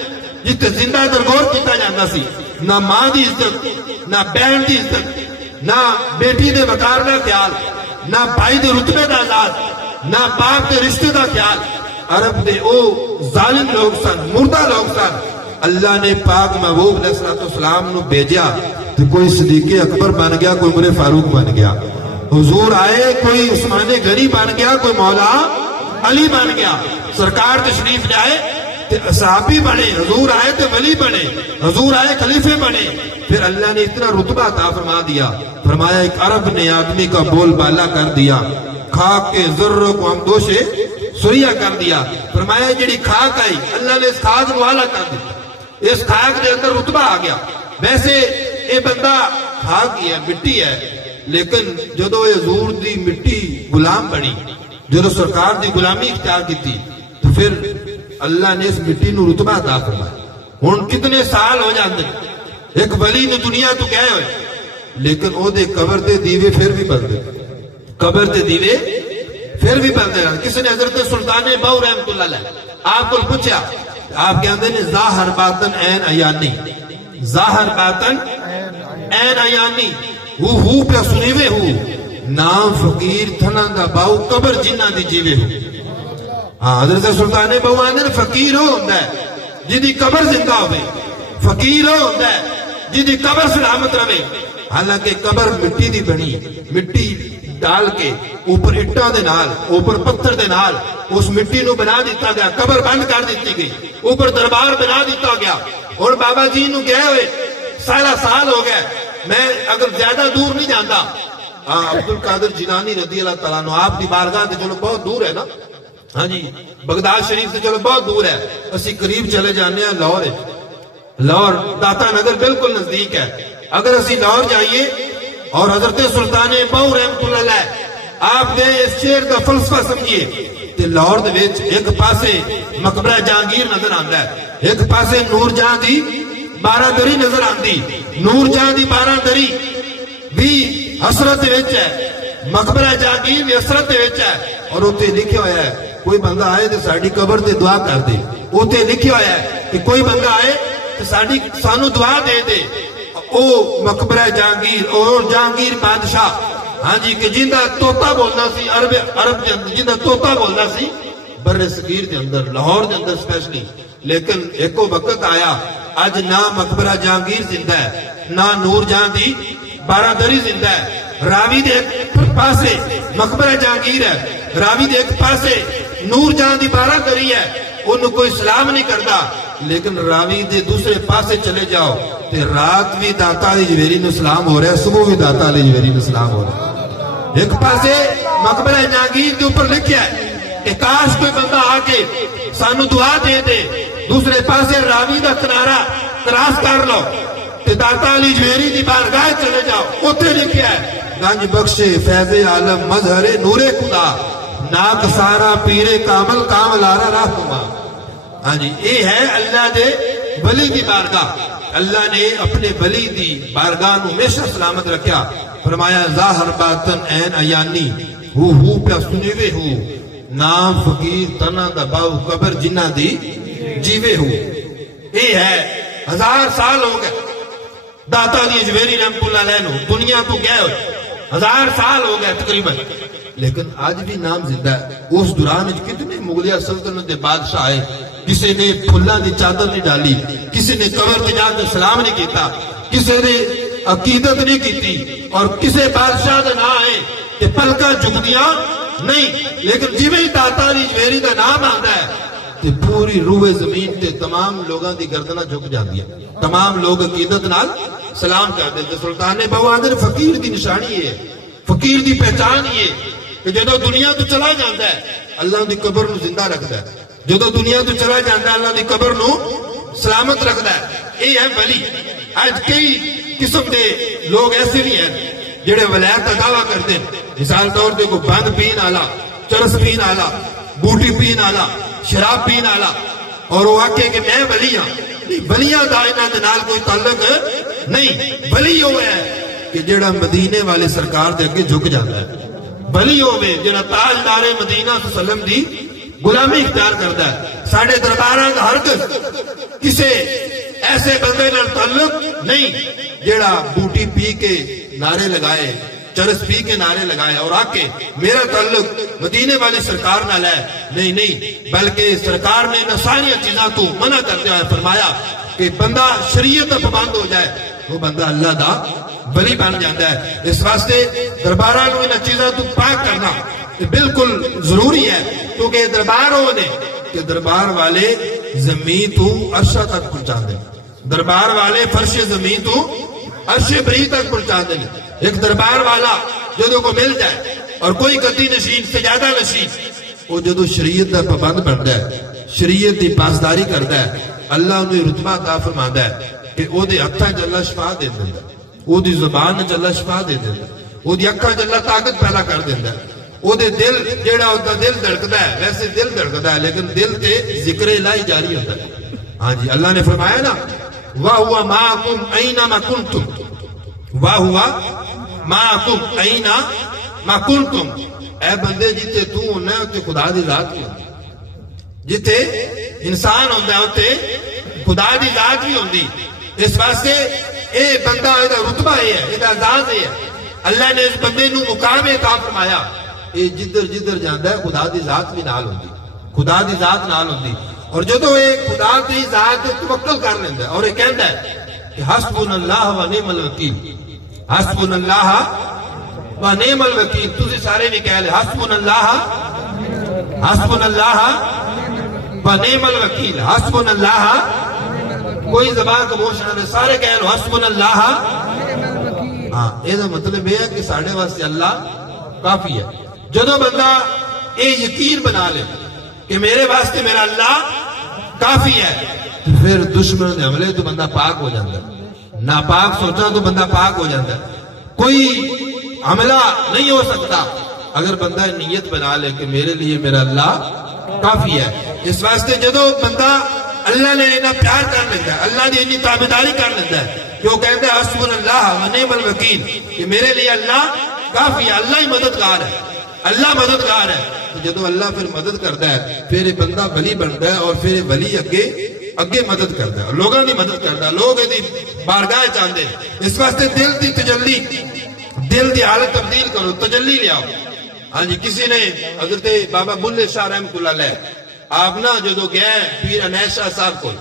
جتے زندہ درگور کیتا جاتا سی. نہ ماں دی عزت, نہ بہن دی عزت, نہ بیٹی دے وقار دا خیال, نہ بھائی دے رتبے دا آزاد, نہ باپ دے رشتے دا خیال. عرب دے او ظالم لوگ سن, مردہ لوگ سن. اللہ نے پاک محبوب علیہ السلام نو بھیجا تو کوئی صدیق اکبر بن گیا, کوئی عمر فاروق بن گیا. حضور آئے, کوئی عثمان غنی بن گیا, کوئی مولا علی بن گیا. سرکار تشریف لائے تو صحابی بنے, حضور آئے تو ولی بنے, حضور آئے خلیفے بنے. پھر اللہ نے اتنا رتبہ عطا فرما دیا, فرمایا ایک عرب نے آدمی کا بول بالا کر دیا, خاک کے ذروں کو ہمدوشے سریا کر دیا. فرمایا جڑی خاک آئی اللہ نے اس خاک کو والا کر دیا, اس خاک دے اندر رتبہ آ گیا. ویسے اے بندہ خاک ہی ہے, مٹی ہے, لیکن جدو یہ حضور دی مٹی غلام بنی, جدو سرکار دی غلامی اختیار کی تھی, تو پھر اللہ نے اس مٹی نو رتبہ عطا فرمایا. ہن کتنے سال ہو جاندے ایک ولی نے دنیا تو گئے ہوئے, لیکن او دے قبر دے دیوے پھر بھی بلدے, قبر دے دیوے پھر بھی بندے رہے. کسی نے حضرت سلطان بہو رحمت اللہ علیہ آپ کو پوچھا, آپ کہتے ہیں ظاہر باطن عین عیانی, ظاہر باطن عین عیانی, ہو پہ سنیوے ہو نام فقیر تھنا دا باؤ قبر جنہ دی جیوے ہو. ہاں حضرت سلطان بہو آندے فقیر ہو ہوندہ ہے جدی قبر زندہ ہوئے, فقیر ہو ہوندہ ہے جدی قبر سلامت رہے. حالانکہ قبر مٹی دی بنی, مٹی ڈال کے اوپر اٹھا دے نال, اوپر پتھر دے نال اس مٹی نو بنا دیتا گیا, قبر بند کر دیتی گئی, اوپر دربار بنا دیتا گیا. اور بابا جی نو گئے ہوئے سارا سال ہو گیا. میں اگر زیادہ دور نہیں جانتا, عبد القادر جیلانی رضی اللہ تعالیٰ عنہ آپ دی بارگاہ تے چلو بہت دور ہے نا, ہاں جی بغداد شریف سے چلو بہت دور ہے, اسی قریب چلے جانے ہیں لاہور ہے, لاہور داتا نگر بالکل نزدیک ہے. اگر اسی لاہور جائیے اور حضرت سلطان بہو رحمت اللہ علیہ آپ نے اس شعر کا فلسفہ سمجھیے تے لاہور دے وچ ایک پاسے مقبرہ جہانگیر نظر آندا ہے, ایک پاسے نور جہاں دی بارہ دری نظر آندی. نور جہاں دی بارہ دری بھی حسرت وچ ہے, مقبرہ جہانگیر بھی حسرت وچ ہے. اور اوتے لکھیا ہوا ہے کوئی بندہ آئے تے ساڈی قبر تے دعا کر دے. اوتے لکھیا ہوا ہے کہ کوئی بندہ آئے تے سانو دعا دے دے. او مقبرہ جہانگیر اور جہانگیر بادشاہ, ہاں جی کہ جندا توتا بولنا سی عرب دے اندر, جندا توتا بولنا سی بر صغیر دے اندر, لاہور دے اندر سپیشلی. لیکن ایکو وقت آیا اج نہ مقبرہ جہانگیر زندہ ہے, نہ نور جہاں دی بارہ دری زندہ ہے. راوی دے ایک پاسے مقبرہ جہانگیر ہے, راوی دے ایک پاسے نور جہاں دی بارہ دری ہے, انہوں کوئی سلام نہیں کرتا. لیکن راوی دے دوسرے پاسے چلے جاؤ تے رات بھی داتا علی جویری نو سلام ہو رہا ہے, صبح بھی داتا علی جویری نو سلام ہو رہا ہے. ایک پاسے مقبرہ جہانگیر کے اوپر لکھیا ہے کہ کاش کوئی بندہ آ کے سانو دعا دے دے, دوسرے پاسے راوی دا کنارہ کراس کر لو تے داتا علی جویری دی بارگاہ چلے جاؤ. اوتھے لکھیا ہے گنج بخش فیض عالم مظہر نور خدا, ناک سارا پیر کامل کامل آرہ رہنما. ہاں جی یہ ہے اللہ دے ولی دی بارگاہ. اللہ نے اپنے ولی دی بارگاہ نو ہمیشہ سلامت رکھیا. فرمایا ظاہر باطن عین عیانی, ہو پہ سنیوے ہو نام فقیر تنا دا باؤ قبر جنہ دی جیوے ہو. یہ ہے 1000 سال ہو گئے داتا علی جویری رحمت اللہ علیہ نو دنیا تو گئے ہوئے, 1000 سال ہو گئے تقریباً, لیکن آج بھی نام زندہ ہے. اس دوران کتنے مغلیہ سلطنت دے بادشاہ آئے, کسی نے پھلاں دی چادر نہیں ڈالی, کسی نے قبر تے جا کے سلام نہیں کیتا, کسی نے عقیدت نہیں کیتی, اور کسی بادشاہ دا نام آئے تے پلکاں جھکدیاں نہیں. لیکن جویں ہی داتا علی جویری دا نام آندا ہے تے پوری روئے زمین تے تمام لوگاں دی گردناں جھک جاندیاں, تمام لوگ عقیدت نال سلام کر دے. سلطان بہو آندے فقیر دی نشانی ہے, فقیر دی پہچان یہ کہ جدو دنیا تو چلا جاندہ ہے اللہ دی قبر نو زندہ رکھتا ہے, جدو دنیا تو چلا جاندہ ہے اللہ دی قبر نو سلامت رکھتا ہے. یہ ہے ولی. آج کئی قسم دے لوگ ایسے بھی ہیں جڑے ولایت کا دعویٰ کرتے ہیں. مثال طور دے کو بھنگ پین آلا, چرس پین آلا, بوٹی پین آلا, شراب پین آلا, اور وہ آکے کہ میں ولی ہاں. ولیاں دائنہ دنال کوئی تعلق نہیں. ولی ہوئے ہے کہ جڑا مدینے والے سرکار دے اگے جھک جاتا ہے, ولی ہوئے جڑا تاجدار مدینہ صلی اللہ علیہ وسلم دی غلامی اختیار کرتا ہے. ساڑھے درباراں دا ہرگز کسے ایسے بندے نال تعلق نہیں جڑا بوٹی پی کے نعرے لگائے, چرس پی کے نعرے لگائے اور آکے میرا تعلق مدینے والے سرکار نال ہے. نہیں نہیں, بلکہ سرکار نے ان ساری چیزاں تو منع کرتے ہوئے فرمایا کہ بندہ شریعت کا پابند ہو جائے وہ بندہ اللہ دا ولی بن جاتا ہے. اس واسطے درباراں نو ان چیزاں تو پاک کرنا بالکل ضروری ہے, کیونکہ دربار ہونے کہ دربار والے زمین تو عرشہ تک پہنچا دیں, دربار والے فرش زمین تو عرش بری تک پہنچا دیں. ایک دربار والا جدو کو مل جائے اور کوئی گدی نشین سجادہ نشین, وہ جدو شریعت دا پابند بنتا ہے, شریعت دی پاسداری کرتا ہے, اللہ انہیں رتبہ عطا فرماتا ہے کہ او دے ہتھاں وچ اللہ شفا دے دیندا, او دی زبان وچ اللہ شفا دے دیندا, او دی اکھاں وچ اللہ طاقت پیدا کر دیندا, او دے دل جیڑا او دا دل دھڑکدا ہے, ویسے دل دھڑکدا ہے لیکن دل تے ذکر الہی جاری ہوتا ہے. ہاں جی اللہ نے فرمایا نا وَهُوَ مَعَكُمْ أَيْنَمَا كُنْتُمْ, وَهُوَ مَعَكُمْ أَيْنَمَا كُنْتُمْ, اے بندے جتھے تو ہونا ہے اتنے خدا دی ذات بھی ہوندی جتھے انسان ہوتا ہے اتنے خدا دی ذات بھی ہوندی اس واسطے اے بندہ یہ رتبہ ہے یہ اعزاز ہے اللہ نے اس بندے نو مقام عطا فرمایا یہ جدھر جدھر جاندا ہے خدا دی ذات بھی نال ہوندی خدا دی ذات نال ہوندی اور جدوں یہ خدا دی ذات توکل کر لیندا ہے اور یہ کہندا ہے کہ حسبنا اللہ و نعم الوکیل حسبنا اللہ و نعم الوکیل تسی سارے بھی کہہ لے حسبنا اللہ و نعم الوکیل حسبنا اللہ کوئی زبان خاموش نہ سارے کہہ لو حسبنا اللہ ہاں یہ مطلب یہ ہے کہ ساڑھے واسطے اللہ کافی ہے جدو بندہ یہ یقین بنا لے کہ میرے واسطے میرا اللہ کافی ہے تو پھر دشمن دے حملے تو بندہ پاک ہو جاتا ہے ناپاک سوچا تو بندہ پاک ہو جاتا ہے کوئی حملہ نہیں ہو سکتا اگر بندہ نیت بنا لے کہ میرے لیے میرا اللہ کافی ہے اس واسطے جدو بندہ اللہ نے انہیں پیار کر لیتا ہے اللہ نے انہیں تابعداری کر لیتا ہے کہ وہ کہتے ہیں حسبنا اللہ و نعم الوکیل کہ میرے لیے اللہ کافی ہے اللہ ہی مددگار ہے اللہ مددگار ہے تو جدو اللہ پھر مدد کرتا ہے پھر یہ بندہ ولی بنتا ہے اور پھر ولی اگے مدد کرتا ہے لوگوں کی مدد کرتا ہے لوگ یہ بارگاہ چاہتے ہیں اس واسطے دل کی تجلی دل کی حالت تبدیل کرو تجلی لے آؤ ہاں جی کسی نے حضرت بابا بلے شاہ رحمۃ اللہ علیہ آپ نا جدو گئے پیر انیس شاہ صاحب کو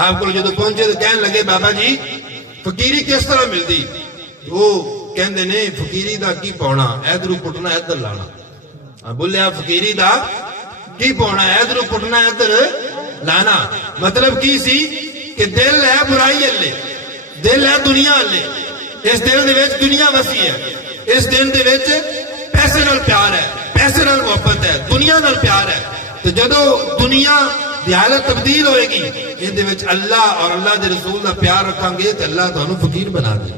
آپ کو جدو پہنچے تو کہنے لگے بابا جی فقیری کس طرح ملتی وہ کہندے نے فقیری دا کی پاؤنا ادھر پٹنا ادھر لانا بولیا فقیری دا کی پاؤنا ادھر پٹنا ادھر لانا مطلب کی سی کہ دل ہے برائی ہلے دل ہے دنیا ہلے اس دل دے وچ دنیا وسی ہے اس دل دے وچ پیسے نال پیار ہے پیسے نال محبت ہے دنیا نال پیار ہے تو جدو دنیا دی حالت تبدیل ہوئے گی ان دے وچ اللہ اور اللہ دے رسول دا پیار رکھاں گے تو اللہ تانوں فقیر بنا دے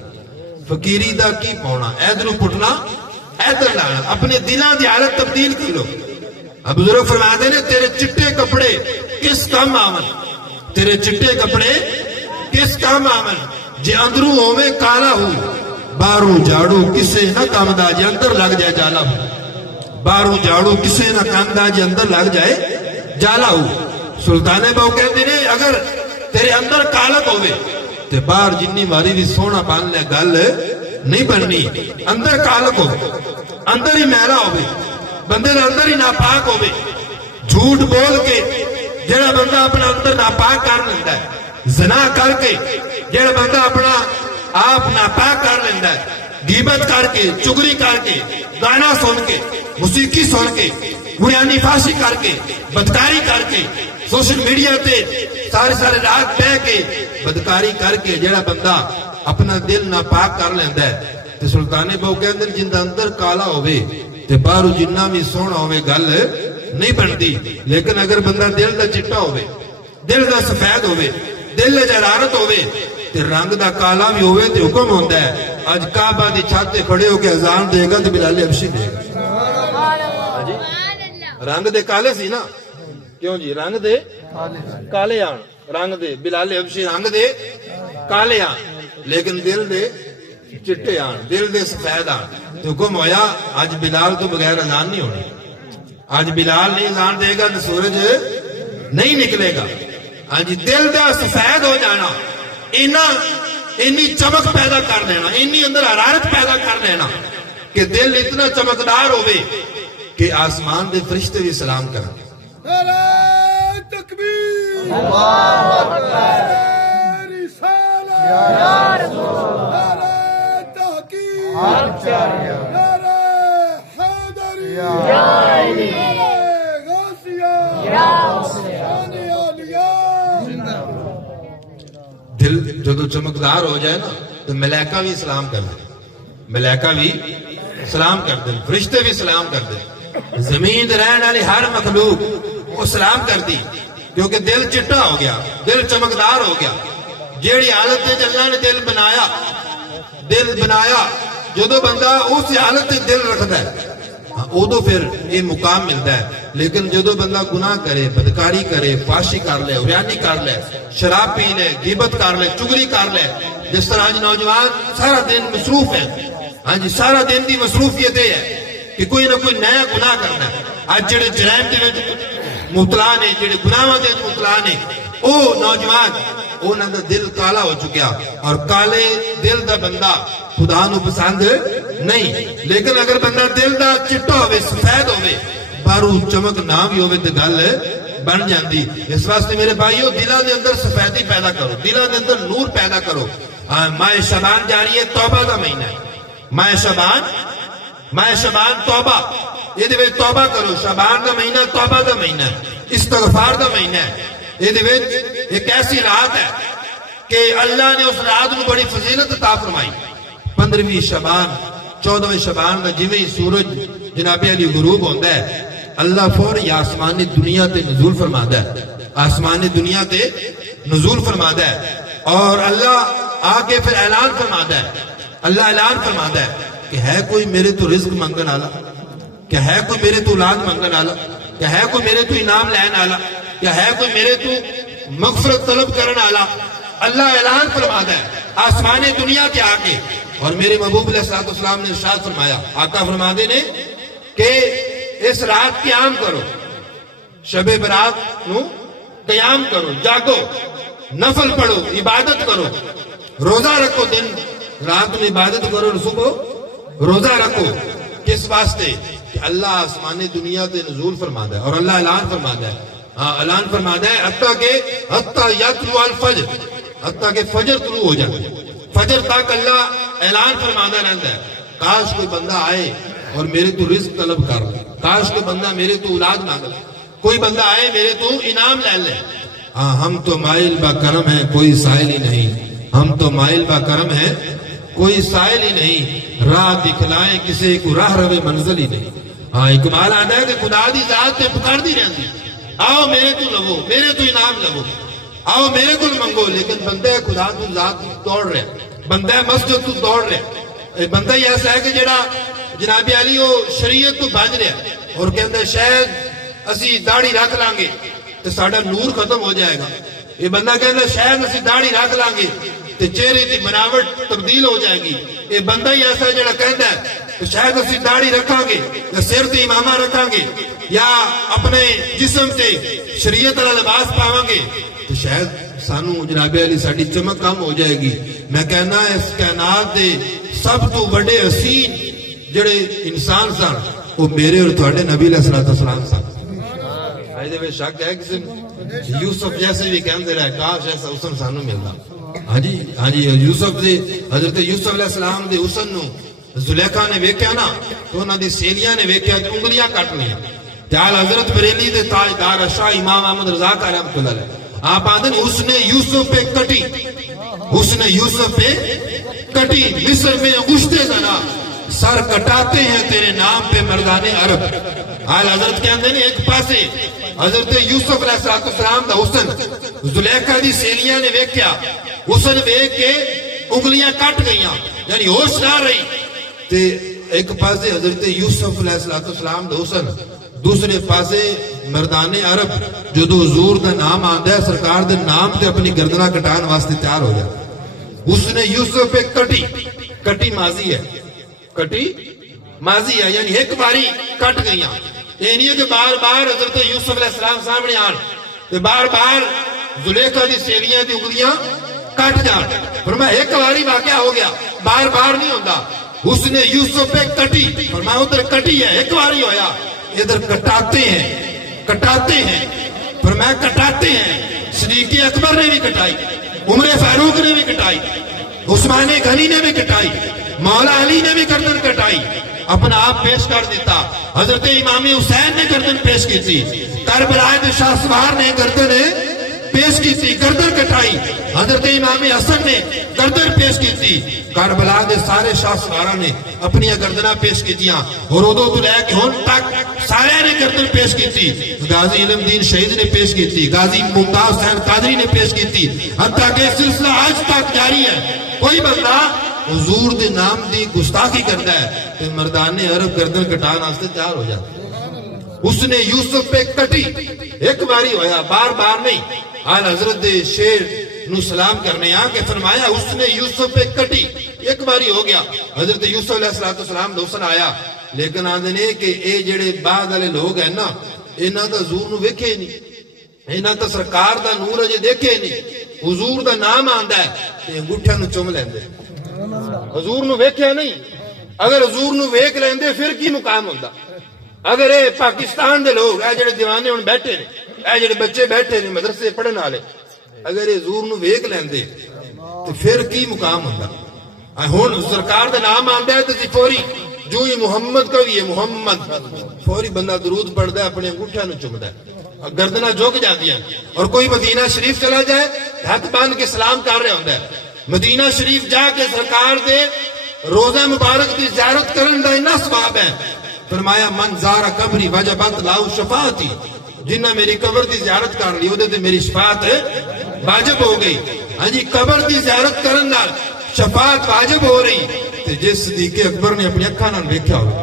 فقیری دا کی پاؤنا ادھر پٹنا ادھر لانا اپنے دلاں دی حالت تبدیل کر لو اب بزرگ فرماتے نے تیرے چٹے کپڑے کس کام آمن تیرے چٹے کپڑے کس کام آمن جے اندروں ہووے کالا ہو باہروں جھاڑو کسے نہ کام دا جے اندر لگ جائے جالا ہو باہروں جھاڑو کسے نہ کام دا جے اندر لگ جائے جالا ہو سلطان باؤ کہتے ہیں اگر تیرے اندر کالک ہوئے تے باہر جنی ماری بھی سونا بان لے گل نہیں بننی اندر کالک ہو اندر ہی میلا ہوئے بندے نے اندر ہی ناپاک ہوئے جھوٹ بول کے جڑا بندہ اپنا اندر ناپاک کر لیتا ہے زنا کر کے جڑا بندہ اپنا آپ ناپاک کر لیتا ہے غیبت کر کے چگلی کر کے گانا سن کے موسیقی سن کے بریانی فاشی کر کے بدکاری کر کے سوشل میڈیا تے سارے رات بہ کے بدکاری کر کے جڑا بندہ اپنا دل ناپاک کر لیتا ہے تے سلطان باؤ کہندے جن دا اندر کالا ہوئے تے باہروں جنہ بھی سونا ہوئے گل نہیں بنتی لیکن اگر بندہ دل دا چٹا ہوئے دل دا سفید ہوئے دل دا جرارت ہوئے تے رنگ دا کالا بھی ہوئے تے حکم ہوتا ہے آج کعبہ دی چھت تے کھڑے ہو کے اذان دے گا تے بلال حبشی دے گا رنگ دے کالے سی نا کیوں جی رنگ دے کالے آن رنگ دے بلال حبشی رنگ دے کالے آن لیکن دل دے چٹے آن دل دے سفید آن تو حکم ہویا آج بلال تو بغیر اذان نہیں ہونی آج بلال نہیں اذان دے گا تو سورج نہیں نکلے گا آج دل دا سفید ہو جانا انی چمک پیدا کر دینا انی اندر حرارت پیدا کر دینا کہ دل اتنا چمکدار ہوئے کہ آسمان دے فرشتے بھی سلام کریں نعرہ تکبیر اللہ اکبر رسالہ یا رسول نعرہ تحقیق نعرہ حیدری یا علی نعرہ غوثیہ یا شان اولیاء دل جدو چمکدار ہو جائے نا تو ملائکہ بھی سلام کر دیں ملائکہ بھی سلام کر دیں فرشتے بھی سلام کر دیں زمین رہن والی ہر مخلوق وہ سلام کر دی کیونکہ دل چٹا ہو گیا دل چمکدار ہو گیا جیڑی حالت تے اللہ نے دل بنایا جدو بندہ اس حالت تے دل رکھتا ہے ادو پھر یہ مقام ملتا ہے لیکن جدو بندہ گناہ کرے بدکاری کرے فاشی کر لے بیانی کر لے شراب پی لے غیبت کر لے چگلی کر لے جس طرح آج نوجوان سارا دن مصروف ہے ہاں جی سارا دن دی مصروفیت ہے کہ کوئی نہ کوئی نیا گناہ کرنا ہے. اج جڑے جرائم دے وچ مبتلا نے, جڑے گناہاں دے مبتلا نے, او نوجوان انہاں دا دل کالا ہو چکیا, اور کالے دل دا بندہ خدا نو پسند نہیں. لیکن اگر بندہ دل دا چٹا ہوئے, سفید ہوئے, بارو چمک نہ بھی ہوئے تے گل بن جاندی. اس واسطے میرے بھائیو دلاں دے اندر سفیدی پیدا کرو, دلاں دے اندر نور پیدا کرو. ماہ شعبان جاری ہے, توبہ دا مہینہ ہے. ماہ شعبان توبہ, یہ دے وچ توبہ کرو. شعبان دا مہینہ توبہ دا مہینہ ہے, استغفار دا مہینہ ہے. یہ دے وچ ایک ایسی رات ہے کہ اللہ نے اس رات کو بڑی فضیلت عطا فرمائی. 15ویں شعبان 14ویں شعبان کا جویں ہی سورج جناب علی غروب ہوتا ہے, اللہ فوری آسمان دنیا تے نزول فرماتا ہے. آسمان دنیا تے نزول فرماتا ہے, اور اللہ آ کے پھر اعلان فرماتا ہے. اللہ اعلان فرماتا ہے کہ ہے کوئی میرے تو رزق منگن والا, کہ ہے کوئی میرے تو اولاد منگن والا, کہ ہے کوئی میرے تو انعام لین والا, کہ ہے کوئی میرے تو مغفرت طلب کرن والا. اللہ اعلان فرماتا ہے آسمان دنیا کے آگے. اور میرے محبوب علیہ السلام نے ارشاد فرمایا, آقا فرماتے نے کہ اس رات قیام کرو, شب برات نو قیام کرو, جاگو, نفل پڑھو, عبادت کرو, روزہ رکھو, دن رات میں عبادت کرو, صبح روزہ رکھو. کس واسطے؟ کہ اللہ آسمان دنیا تے نزول فرماتا ہے, اور اللہ اعلان فرماتا ہے, اعلان فرماتا ہے حتیٰ یطلع الفجر, حتیٰ کہ فجر طلوع ہو جائے. فجر تک اللہ اعلان فرماتا رہتا ہے, کاش کوئی بندہ آئے اور میرے تو رزق طلب کر لے, کاش کوئی بندہ میرے تو اولاد مانگ لے, کوئی بندہ آئے میرے تو انعام لے لے. ہم تو مائل با کرم ہیں, کوئی سائل ہی نہیں. ہم تو مائل با کرم ہیں, کوئی سائل ہی نہیں. راہ دکھلائیں کسی کو, راہ روے منزل ہی نہیں. اقبال آتا ہے کہ خدا دی ذات تے پکار دی رہتی, آؤ میرے تو لو, میرے تو انعام لو, آؤ میرے کو منگو. لیکن بندہ خدا تو ذات دوڑ رہے, بندہ مسجد تو دوڑ رہے. بندہ ہی ایسا ہے کہ جڑا جناب علی وہ شریعت تو بھج رہا اور کہتا ہے شاید اسی داڑھی رکھ لیں گے تو ساڈا نور ختم ہو جائے گا. یہ بندہ کہتا ہے شاید اسی داڑھی رکھ لیں گے تو چہرے کی بناوٹ تبدیل ہو جائے گی. یہ بندہ ہی ایسا ہے جڑا کہتا ہے کہ شاید اسی داڑھی رکھاں گے یا سر تے امامہ رکھاں گے یا اپنے جسم تے شریعت والا لباس پاواں گے تو شاید سانو جناب علی ساڈی چمک کم ہو جائے گی. میں کہنا اس کائنات دے سب تو بڑے حسین جڑے انسان سن وہ میرے اور تواڈے نبی علیہ السلام سن. دے وچ شک ہے کسی یوسف جیسے بھی کہندے رہے کاش ایسا حسن سانو ملدا. ہاں جی یوسف دے حضرت یوسف علیہ السلام دے حسن نو زلیخا نے ویکھیا نا تو انہاں دی سہیلیاں نے ویکھیا تے انگلیاں کٹ لیاں. تے حضرت بریلی دے تاجدار شاہ امام احمد رضا کا رحمۃ اللہ علیہ آپ آدھن حسن یوسف پہ کٹی, حسن یوسف پہ کٹی, مصر میں انگشتے زنا سر کٹاتے ہیں تیرے نام پہ مردان عرب. حال حضرت کے اندر ایک پاسے حضرت یوسف علیہ السلام دا حسن زلیخا دی سہیلیاں نے ویکھیا, حسن ویکھ کے انگلیاں کٹ گئیاں یعنی ہوش نہ رہی. تے ایک پاسے حضرت یوسف علیہ السلام دا حسن, دوسرے پاسے مردان عرب جدو حضور دا نام آندا ہے سرکار دے نام تے اپنی گردنہ کٹان واسطے تیار ہو جائے. حسن یوسف پہ کٹی ماضی ہے, کٹی ماضی ہے یعنی ایک باری کٹ گئیاں. یہ نہیں ہے کہ بار بار حضرت یوسف علیہ السلام سامنے آن تے بار بار زلیخا دی سہیلیاں دی انگلیاں کٹ جان. فرمایا ایک باری واقعہ ہو گیا, بار بار نہیں ہوندا. حسن یوسف پہ کٹی, فرمایا ادھر کٹی ہے, ایک باری ہویا, ادھر کٹاتے ہیں فرمایا کٹاتے ہیں. صدیق اکبر نے بھی کٹائی, عمر فاروق نے بھی کٹائی, عثمان غنی نے بھی کٹائی, مولا علی نے بھی گردن کٹائی, اپنا آپ پیش کر دیتا. حضرت امام حسین نے گردن پیش کی تھی, کربلا کے شاہ سوار نے گردن پیش کی تھی, گردن کٹائی. حضرت امام حسن نے گردن پیش کی تھی, کربلا کے سارے شاہ سواروں نے اپنی گردناں پیش کی تھیاں, اور ادو تو لے کے ہن تک سارے نے گردن پیش کی تھی. غازی علم دین شہید نے پیش کی تھی, غازی ممتاز حسین قادری نے پیش کی تھی, حتیٰ کہ سلسلہ آج تک جاری ہے. کوئی بندہ حضور دے نام دی گستاخی کرتا ہے کہ مردان عرب گردن کٹان واسطے تیار ہو جاتا. اس نے یوسف پہ کٹی, ایک باری ہویا, بار بار نہیں. حال حضرت دے شیر نو سلام کرنے آ کے فرمایا اس نے یوسف پہ کٹی, ایک باری ہو گیا. حضرت یوسف علیہ السلام دے حسن آیا لیکن آندے نے کہ اے جڑے بعد والے لوگ ہیں نا انہاں دا حضور نو ویکھے نہیں, انہاں تا سرکار دا نور اجے دیکھے نہیں, حضور دا نام آندا ہے تے انگوٹھیاں نو چوم لیندے, حضور نو ویکھیا نہیں. اگر حضور نو ویکھ لیندے پھر کی مقام ہوندا. اگر اے پاکستان دے لوگ اے جڑے دیوانے ہن بیٹھے نے, اے جڑے بچے بیٹھے نے مدرسے پڑھن والے, اگر اے حضور نو ویکھ لیندے تے پھر کی مقام ہوندا. ہن سرکار دا نام آندا ہے تے فوری جو ہی محمد کا بھی ہے محمد, فوری بندہ درود پڑھدا ہے, اپنے انگوٹھیاں نو چومدا ہے, گردناں جھک جاندیاں. اور کوئی مدینہ شریف چلا جائے ہاتھ باندھ کے سلام کر رہا ہوندا ہے. مدینہ شریف جا کے سرکار دے روزہ مبارک دی زیارت کرن دا اتنا ثواب ہے. فرمایا من زار قبری وجبت لاؤ شفاعتی, جنہ میری قبر دی زیارت کر لی وہ میری شفاعت واجب ہو گئی. ہاں جی, قبر دی زیارت کرن نال شفاعت واجب ہو رہی. تے جس صدیق اکبر نے اپنی اکھاں نال ویکھیا ہوے,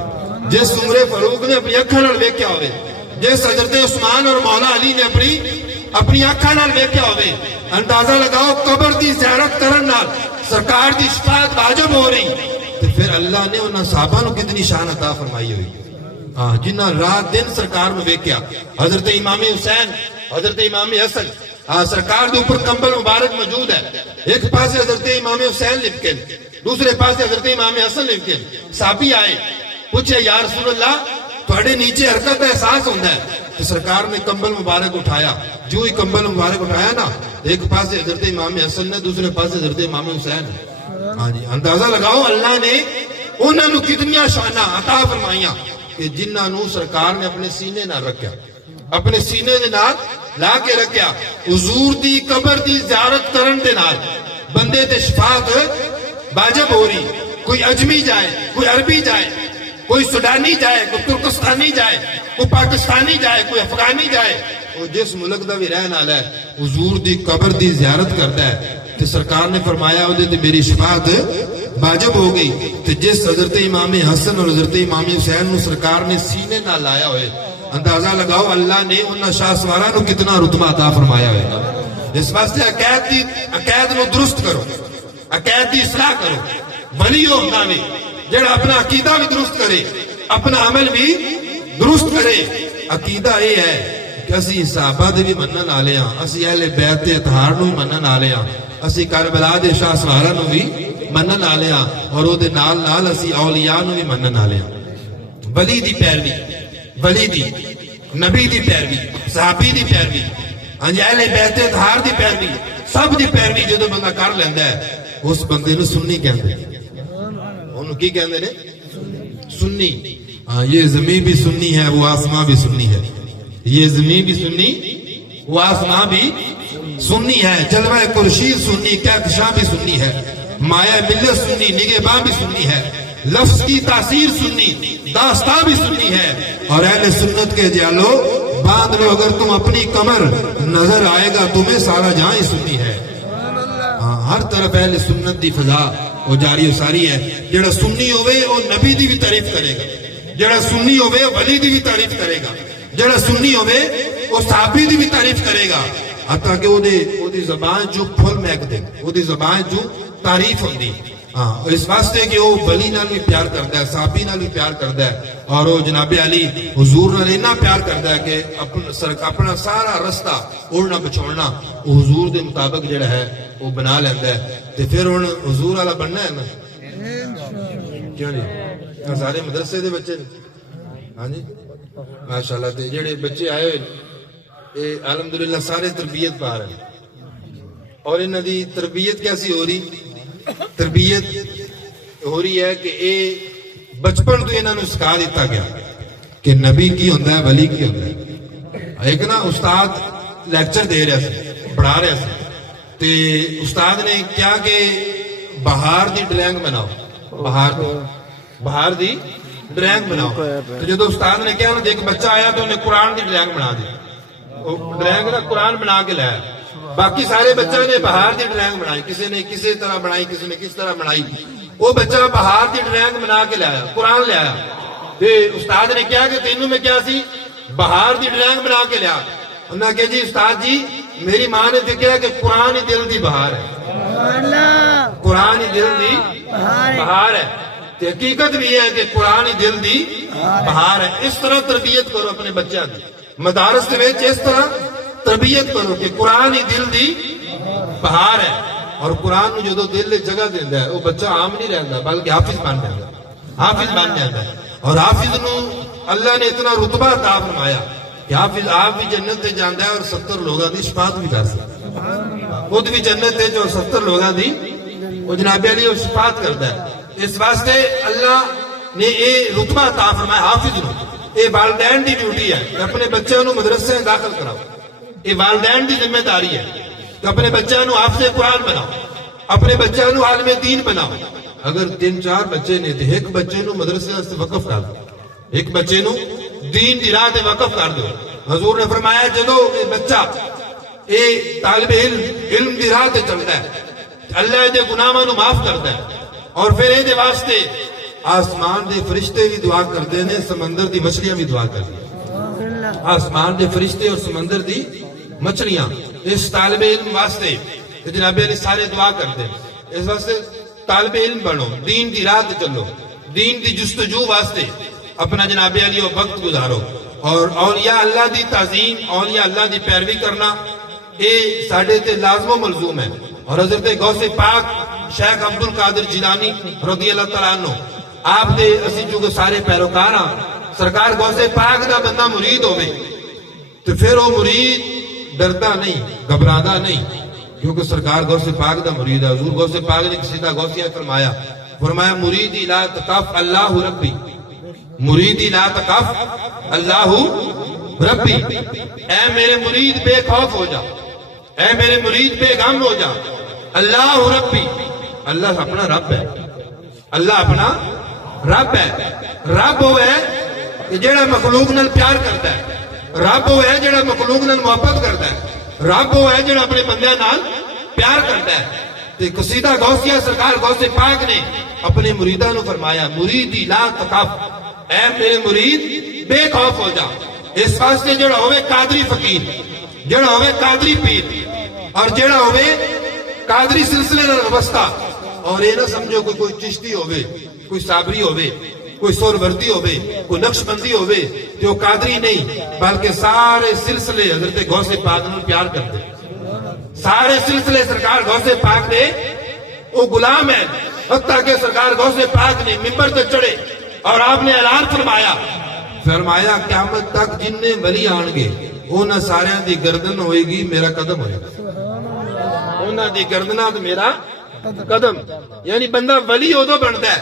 جس عمر فاروق نے اپنی اکھاں نال ویکھیا ہوے, جس حضرت عثمان اور مولا علی نے اپنی اکھاں نال ویکھیا ہوے, اندازہ لگاؤ قبر دی زیارت کرن نال سرکار دی شفاعت واجب ہو رہی. تے پھر اللہ نے انہاں صحابہ نو کتنی شان عطا فرمائی ہوئی, ہاں جنہاں رات دن سرکار نو ویکھیا. حضرت امام حسین, حضرت امام حسن, سرکار دے اوپر کمبل مبارک موجود ہے. ایک پاسے حضرت امام حسین لپکے, دوسرے پاسے حضرت امام حسن لپکے. صحابی آئے, پوچھے یا رسول اللہ تھوڑے نیچے حرکت کا احساس ہوتا ہے. تو سرکار نے کمبل مبارک اٹھایا, جو ہی کمبل مبارک اٹھایا نا, ایک پاسے حضرت امام حسن نے, دوسرے پاسے حضرت امام حسین. ہاں جی, اندازہ لگاؤ اللہ نے انہاں نو کتنیاں شاناں عطا فرمائیاں کہ جنہاں نو سرکار نے اپنے سینے نال رکھیا, اپنے سینے دے نال لا کے رکھیا. حضور دی قبر دی زیارت کرن دے نال بندے تے شفاعت واجب ہو رہی. کوئی اجمی جائے, کوئی عربی جائے, کوئی سوڈانی جائے, کوئی ترکستانی جائے, کوئی پاکستانی جائے, کوئی افغانی جائے, وہ جس ملک دا بھی رہن والا ہے حضور دی قبر دی زیارت کرتا ہے تو سرکار نے فرمایا وہ تے میری شفاعت واجب ہو گئی. تو جس حضرت امام حسن اور حضرت امام حسین نو سرکار نے سینے نہ لایا ہوئے, اندازہ لگاؤ اللہ نے انہاں شاہ سوارا نو کتنا رتبہ عطا فرمایا ہوئے گا. اس واسطے عقائد نو درست کرو, عقائد دی اصلاح کرو. ولی ہوتا بھی جڑا اپنا عقیدہ بھی درست کرے, اپنا عمل بھی درست کرے. عقیدہ یہ ہے کہ اسی صحابہ دے بھی منن والے ہاں, اسی اہل بیت اطہار نو بھی منن والے ہاں, اسی کربلا دے شاہ سوارا نو بھی منن والے ہاں, اور او دے نال نال اسی اولیاء نو بھی منن والے ہاں. ولی دی پیروی, ولی دی, نبی دی پیروی, صحابی دی پیروی, ہاں جی اہل بیت اطہار دی پیروی, سب دی پیروی جدوں بندہ کر لیندا ہے اس بندے نو سنی کہندے نے. انہوں کی کہندے نے سنی. ہاں, یہ زمین بھی سنی ہے, وہ آسمان بھی سنی ہے. یہ زمین بھی سنی, وہ آسمان بھی سنی ہے. جلوہ خورشید سنی, کہکشاں بھی سنی ہے. مایا ملت سنی, نگہباں بھی سنی ہے. لفظ کی تاثیر سنی, داستان بھی سنی ہے. اور اہل سنت کے جالو باندھ لو, اگر تم اپنی کمر نظر آئے گا تمہیں سارا جہاں ہی سنی ہے. ہاں, ہر طرف اہل سنت دی فضا وہ جاری و ساری ہے. جڑا سنی ہوئے وہ نبی دی بھی تعریف کرے گا, جڑا سنی ہوئے ولی دی بھی تعریف کرے گا, جڑا سنی ہوئے وہ صحابی دی بھی تعریف کرے گا. حتیٰ کہ وہ دی زبان جو پھل مہک دے, وہ دی زبان جو تعریف ہوندی. ہاں, اس واسطے کہ وہ ولی نال بھی پیار کرتا ہے, صحابی نال بھی پیار کرتا ہے, اور وہ جناب علی حضور نال اتنا پیار کرتا ہے کہ اپنا سارا رستہ اڑنا بچھوڑنا وہ حضور دے مطابق جڑا ہے وہ بنا لینا ہے. تے پھر ہن حضور والا بننا ہے نا. کیوں نہیں, سارے مدرسے دے بچے نے. ہاں جی ماشاءاللہ. تے جڑے بچے آئے ہوئے اے الحمدللہ سارے تربیت پا رہے ہیں. اور انہاں دی تربیت کیسی ہو رہی, تربیت ہو رہی ہے کہ اے بچپن تو انہاں نوں سکھا دیتا گیا کہ نبی کی ہوندا ہے, ولی کی ہوندا ہے. ایک نا استاد لیکچر دے رہا سی, پڑھا رہا سی, تے استاد نے کیا کہ بہار دی ڈرائنگ بناؤ, بہار دی ڈرائنگ بناؤ. تو جدو استاد نے کیا نا, ایک بچہ آیا تو انہیں قرآن دی ڈرائنگ بنا دی. ڈرائنگ نا قرآن بنا کے لایا. باقی سارے بچوں نے بہار دی ڈرائنگ بنائی, کسی نے کسی طرح بنائی, کسی نے کس طرح بنائی. وہ بچہ بہار دی ڈرائنگ بنا کے لایا, قرآن لے آیا. استاد نے کیا کہ تینوں میں کیا سی, بہار دی ڈرائنگ بنا کے لیا. انہوں نے کہا جی استاد جی میری ماں نے دیکھا کہ قرآن ہی دل دی بہار ہے, قرآن ہی دل دی بہار ہے. تے حقیقت بھی ہے کہ قرآن ہی دل دی بہار ہے. اس طرح تربیت کرو اپنے بچوں کی مدارس دے وچ, اس طرح تربیت کرو کہ قرآن ہی دل دی بہار ہے. اور قرآن نو جدو دل میں جگہ دینا ہے وہ بچہ عام نہیں رہتا بلکہ حافظ بن جاتا ہے, حافظ بن جاتا ہے. اور حافظ نو اللہ نے اتنا رتبہ عطا فرمایا کہ حافظ آپ بھی جنت تے جاندا ہے اور 70 لوگاں دی شفاعت بھی کر سکتا ہے. خود بھی جنت تے جو 70 لوگاں دی وہ جناب علی وہ شفاعت کرتا ہے. اس واسطے اللہ نے یہ رتبہ عطا فرمایا حافظ نو. یہ والدین دی ڈیوٹی ہے کہ اپنے بچوں نو مدرسے داخل کراؤ. یہ والدین دی ذمہ داری ہے کہ اپنے بچوں نو حافظ قرآن بناؤ, اپنے بچوں نو عالم دین بناؤ. اگر 3-4 بچے نے تو ایک بچے نو مدرسے واسطے وقف کر دو, ایک بچے نو دین دی راہ تے وقف کر دو. حضور نے فرمایا جدو یہ بچہ یہ طالب علم دی راہ تے چلتا ہے اللہ دے گناہاں نو معاف کرتا ہے. اور پھر یہ واسطے آسمان دے فرشتے بھی دعا کرتے ہیں, سمندر دی مچھلیاں بھی دعا کرتی ہیں. آسمان دے فرشتے اور سمندر دی مچھلیاں اس طالب علم واسطے جناب علی سارے دعا کرتے ہیں. اس واسطے طالب علم بنو, دین دی راہ تے چلو, دین دی جستجو واسطے اپنا جناب علی وہ وقت گزارو. اور اولیاء اللہ دی تعظیم, اولیاء اللہ دی پیروی کرنا یہ ساڈے تے لازم و ملزوم ہے. اور حضرت غوث پاک شیخ عبد القادر جیلانی رضی اللہ تعالیٰ عنہ آپ دے اسی جو سارے پیروکار ہاں, سرکار غوث پاک دا بندہ مرید ہوئے تو پھر وہ مرید ڈردا نہیں گھبرادا نہیں, کیونکہ سرکار غوث پاک دا مرید ہے. حضور غوث پاک نے کسی دا غوثیہ فرمایا مرید لا تقف اللہ ربی, مرید لا تقف اللہ ربی. اے میرے مرید بے خوف ہو جا, اے میرے مرید بے غم ہو جا. اللہ ربی, اللہ اپنا رب ہے, اللہ اپنا رب ہے. رب وہ ہے کہ جڑا مخلوق نال پیار کرتا ہے, رب وہ ہے جڑا مخلوق نال محبت کرتا ہے, رب وہ ہے جڑا اپنے بندے نال پیار کرتا ہے. تے قصیدہ غوثیہ سرکار غوث پاک نے اپنے مریداں نو فرمایا مریدی لا تخف, اے میرے مرید بے خوف ہو جا. اس واسطے جڑا ہوئے قادری فقیر, جڑا ہوئے قادری پیر, اور جڑا ہوئے قادری سلسلے نال وابستہ, اور یہ نہ سمجھو کہ کوئی چشتی ہوئے, کوئی صابری ہوئے, کوئی سورورتی ہوئے, کوئی نقش بندی ہوئے تو وہ قادری نہیں, بلکہ سارے سلسلے حضرت غوث پاک نے پیار کرتے. سارے سلسلے سرکار غوث پاک نے وہ غلام ہیں. حتیٰ کہ سرکار غوث پاک نے ممبر تے چڑھے اور آپ نے اعلان فرمایا قیامت تک جننے ولی آن گے انہاں ساریاں دی گردن ہوئے گی میرا قدم ہوئے گا, انہاں دی گردناں تے میرا قدم. یعنی بندہ ولی ادو بنتا ہے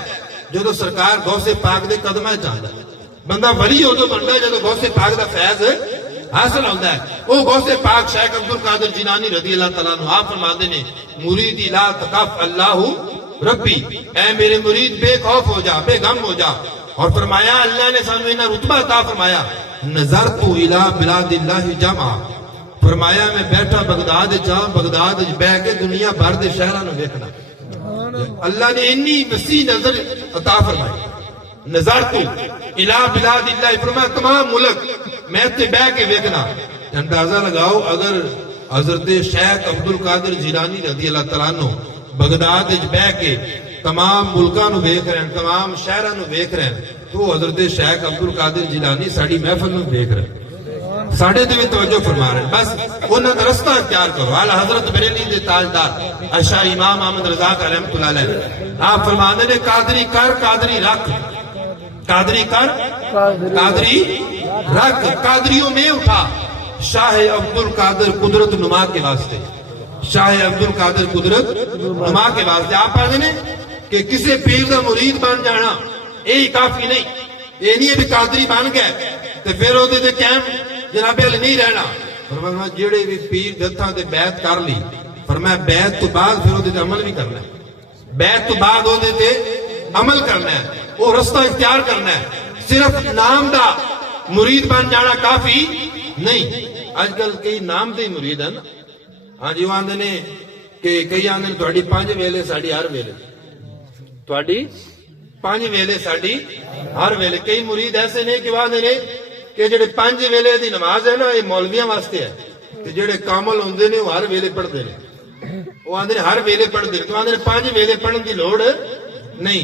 جدو سرکار غوث پاک دے قدماں چاہتا ہے. بندہ ولی ادو بنتا ہے جدو غوث پاک دا فیض حاصل ہوتا ہے. وہ غوث پاک شیخ عبد القادر جیلانی رضی اللہ تعالیٰ عنہ آپ فرماتے ہیں مریدی لا تخف اللہ ربی, اے میرے مرید بے خوف ہو جا, بے غم ہو جا. اور فرمایا اللہ نے سانو انہاں رتبہ عطا فرمایا نظرت الی بلاد اللہ جمع, فرمایا میں بیٹھا بغداد جہاں بغداد بہ کے دنیا بھر دے شہراں نو ویکھنا. اللہ نے اتنی وسیع نظر عطا فرمائی. نظرت الی بلاد اللہ, فرمایا تمام ملک میں تے بہ کے ویکھنا. اندازہ لگاؤ اگر حضرت شیخ عبد القادر جیلانی رضی اللہ تعالیٰ عنہ بغداد وچ بہ کے تمام ملکاں نو ویکھ رہے ہیں, تمام شہراں نو ویکھ رہے ہیں, تو حضرت شیخ عبد القادر جیلانی ساڈی محفل نو ویکھ رہے ہیں, ساڈے تے بھی توجہ فرما رہے ہیں. بس انہاں دا رستہ اختیار کرو. اعلی حضرت بریلی دے تاجدار اشعری امام احمد رضا کا رحمۃ اللہ علیہ آپ فرماتے ہیں قادری کر قادری رکھ, قادری کر قادری رکھ, قادریوں میں اٹھا شاہ عبد القادر قدرت نما کے واسطے, شاہ عبد القادر قدرت نما کے واسطے. آپ پڑھتے ہیں کہ کسی پیر دا مرید بن جانا یہی کافی نہیں, یہ نہیں ہے بھی قادری بن گئے تو پھر وہ قائم جناب علی نہیں رہنا. فرمایا جڑے بھی پیر دتاں تے بیعت کر لی, فرمایا بیعت تو بعد پھر وہ عمل بھی کرنا ہے, بیعت تو بعد وہ عمل کرنا ہے, وہ رستہ اختیار کرنا ہے. صرف نام دا مرید بن جانا کافی نہیں. اج کل کئی نام دے مرید ہیں نا, ہاں جی وہ آندے نے کہ کئی آندے نے تہاڈی 5 ویلے ساڈی ہر ویلے, تہاڈی 5 ویلے ساڈی ہر ویلے. کئی مرید ایسے نے کہ وہ آندے نے کہ جڑے 5 ویلے دی نماز ہے نا یہ مولویاں واسطے ہے, تے جڑے کامل ہوندے نے وہ ہر ویلے پڑھدے نے, وہ آندے نے ہر ویلے پڑھدے نے, تو آندے نے 5 ویلے پڑھن دی لوڑ نہیں.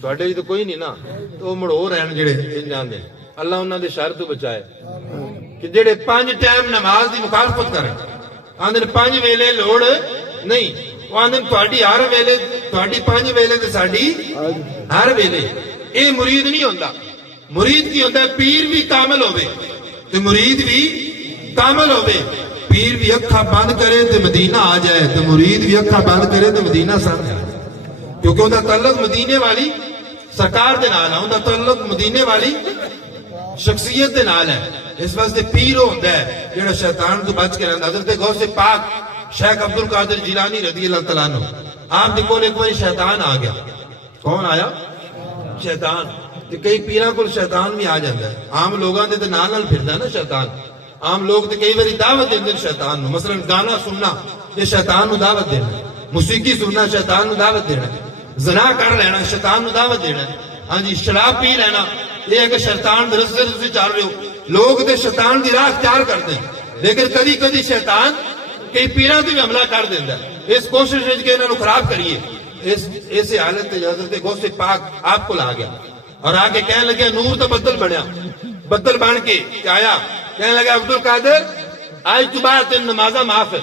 ਤੁਹਾਡੇ ਵੀ ਤਾਂ ਕੋਈ ਨਹੀਂ ਨਾ। ਤੇ ਉਹ ਮੜੋ ਰਹਿਣ ਜਿਹੜੇ ਜਾਂਦੇ, ਅੱਲਾ ਉਹਨਾਂ ਦੇ ਸ਼ਰ ਤੋਂ ਬਚਾਏ ਕਿ ਜਿਹੜੇ 5 ਟਾਈਮ ਨਮਾਜ਼ ਦੀ ਮੁਖਾਲਫਤ ਕਰਨ। ਆਂਦੇ ਨੇ 5 ਵੇਲੇ ਲੋੜ ਨਹੀਂ, ਉਹ ਆਂਦੇ ਨੇ ਤੁਹਾਡੀ ਹਰ ਵੇਲੇ, ਤੁਹਾਡੀ 5 ਵੇਲੇ ਤੇ ਸਾਡੀ ਹਰ ਵੇਲੇ। ਇਹ ਮੁਰੀਦ ਨਹੀਂ ਹੁੰਦਾ। ਮੁਰੀਦ ਕੀ ਹੁੰਦਾ? ਪੀਰ ਵੀ ਕਾਮਲ ਹੋਵੇ ਤੇ ਮੁਰੀਦ ਵੀ ਕਾਮਲ ਹੋਵੇ। ਪੀਰ ਵੀ ਅੱਖਾਂ ਬੰਦ ਕਰੇ ਤੇ ਮਦੀਨਾ ਆ ਜਾਏ, ਤੇ ਮੁਰੀਦ ਵੀ ਅੱਖਾਂ ਬੰਦ ਕਰੇ ਤੇ ਮਦੀਨਾ ਸਾਹਮਣੇ ਆ ਜਾਏ। ਕਿਉਂਕਿ ਉਹਦਾ ਤਾਲੁਕ ਮਦੀਨੇ ਵਾਲੀ ਸਰਕਾਰ ਦੇ ਨਾਲ ਹੈ, ਉਹਦਾ ਤਾਲੁਕ ਮਦੀਨੇ ਵਾਲੀ ਸ਼ਖਸੀਅਤ ਦੇ ਨਾਲ ਹੈ। ਇਸ ਵਾਸਤੇ ਪੀਰ ਹੁੰਦਾ ਹੈ ਜਿਹੜਾ ਸ਼ੈਤਾਨ ਤੋਂ ਬਚ ਕੇ ਰਹਿੰਦਾ। ਹਜ਼ਰਤ ਗੌਸੇ ਪਾਕ ਸ਼ੇਖ ਅਬਦੁਲ ਕਾਦਰ ਜਿਲਾਨੀ ਰਜ਼ੀ ਅੱਲਾਹ ਤਆਲਾ ਨੂੰ ਆਪ ਦੇ ਕੋਲ ਇੱਕ ਵਾਰੀ ਸ਼ੈਤਾਨ ਆ ਗਿਆ। ਕੌਣ ਆਇਆ? ਸ਼ੈਤਾਨ। ਤੇ ਕਈ ਪੀਰਾਂ ਕੋਲ ਸ਼ੈਤਾਨ ਵੀ ਆ ਜਾਂਦਾ ਹੈ। ਆਮ ਲੋਕਾਂ ਦੇ ਤੇ ਨਾਲ ਨਾਲ ਫਿਰਦਾ ਨਾ ਸ਼ੈਤਾਨ। ਆਮ ਲੋਕ ਤੇ ਕਈ ਵਾਰੀ ਦਾਵਤ ਦਿੰਦੇ ਨੇ ਸ਼ੈਤਾਨ ਨੂੰ। ਮਸਲਨ ਗਾਣਾ ਸੁਣਨਾ ਇਹ ਸ਼ੈਤਾਨ ਨੂੰ ਦਾਵਤ ਦੇਣਾ, ਮੌਸੀਕੀ ਸੁਣਨਾ ਸ਼ੈਤਾਨ ਨੂੰ ਦਾਵਤ ਦੇਣਾ, ਜ਼ਨਾ ਕਰ ਲੈਣਾ ਸ਼ੈਤਾਨ ਨੂੰ ਦਾਵਤ ਦੇਣਾ, ਹਾਂਜੀ ਸ਼ਰਾਬ ਪੀ ਲੈਣਾ ਇਹ ਹੈ ਕਿ ਸ਼ੈਤਾਨ ਦੇ ਰਸਤੇ ਤੁਸੀਂ ਚੱਲ ਰਹੇ ਹੋ। ਲੋਕ ਤੇ ਸ਼ੈਤਾਨ ਦੀ ਰਾਹ ਅਖਤਿਆਰ ਕਰਦੇ ਨੇ, ਲੇਕਿਨ ਕਦੀ ਕਦੀ ਸ਼ੈਤਾਨ ਕਈ ਪੀਰਾਂ ਤੇ ਵੀ ਹਮਲਾ ਕਰ ਦਿੰਦਾ। ਇਸ ਕੋਸ਼ਿਸ਼ ਵਿੱਚ ਕਿ ਇਹਨਾਂ ਨੂੰ ਖਰਾਬ ਕਰੀਏ, ਇਸੇ ਹਾਲਤ ਤੇ ਹਜ਼ਰਤ ਗੌਸੇ ਪਾਕ ਆਪ ਕੋਲ ਆ ਗਿਆ ਔਰ ਆ ਕੇ ਕਹਿਣ ਲੱਗਿਆ, ਨੂਰ ਦਾ ਬੱਦਲ ਬਣਿਆ, ਬੱਦਲ ਬਣ ਕੇ ਆਇਆ, ਕਹਿਣ ਲੱਗਾ ਅਬਦੁਲ ਕਾਦਰ ਅੱਜ ਤੋਂ ਬਾਅਦ ਤੈਨੂੰ ਨਮਾਜ਼ਾਂ ਮਾਫ ਹੈ,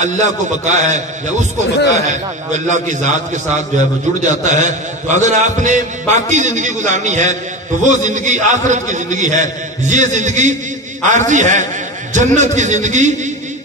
اللہ کو بقا ہے یا اس کو بقا ہے، وہ اللہ کی ذات کے ساتھ جو ہے وہ جڑ جاتا ہے۔ تو اگر آپ نے باقی زندگی گزارنی ہے تو وہ زندگی آخرت کی زندگی ہے، یہ زندگی عارضی ہے۔ جنت کی زندگی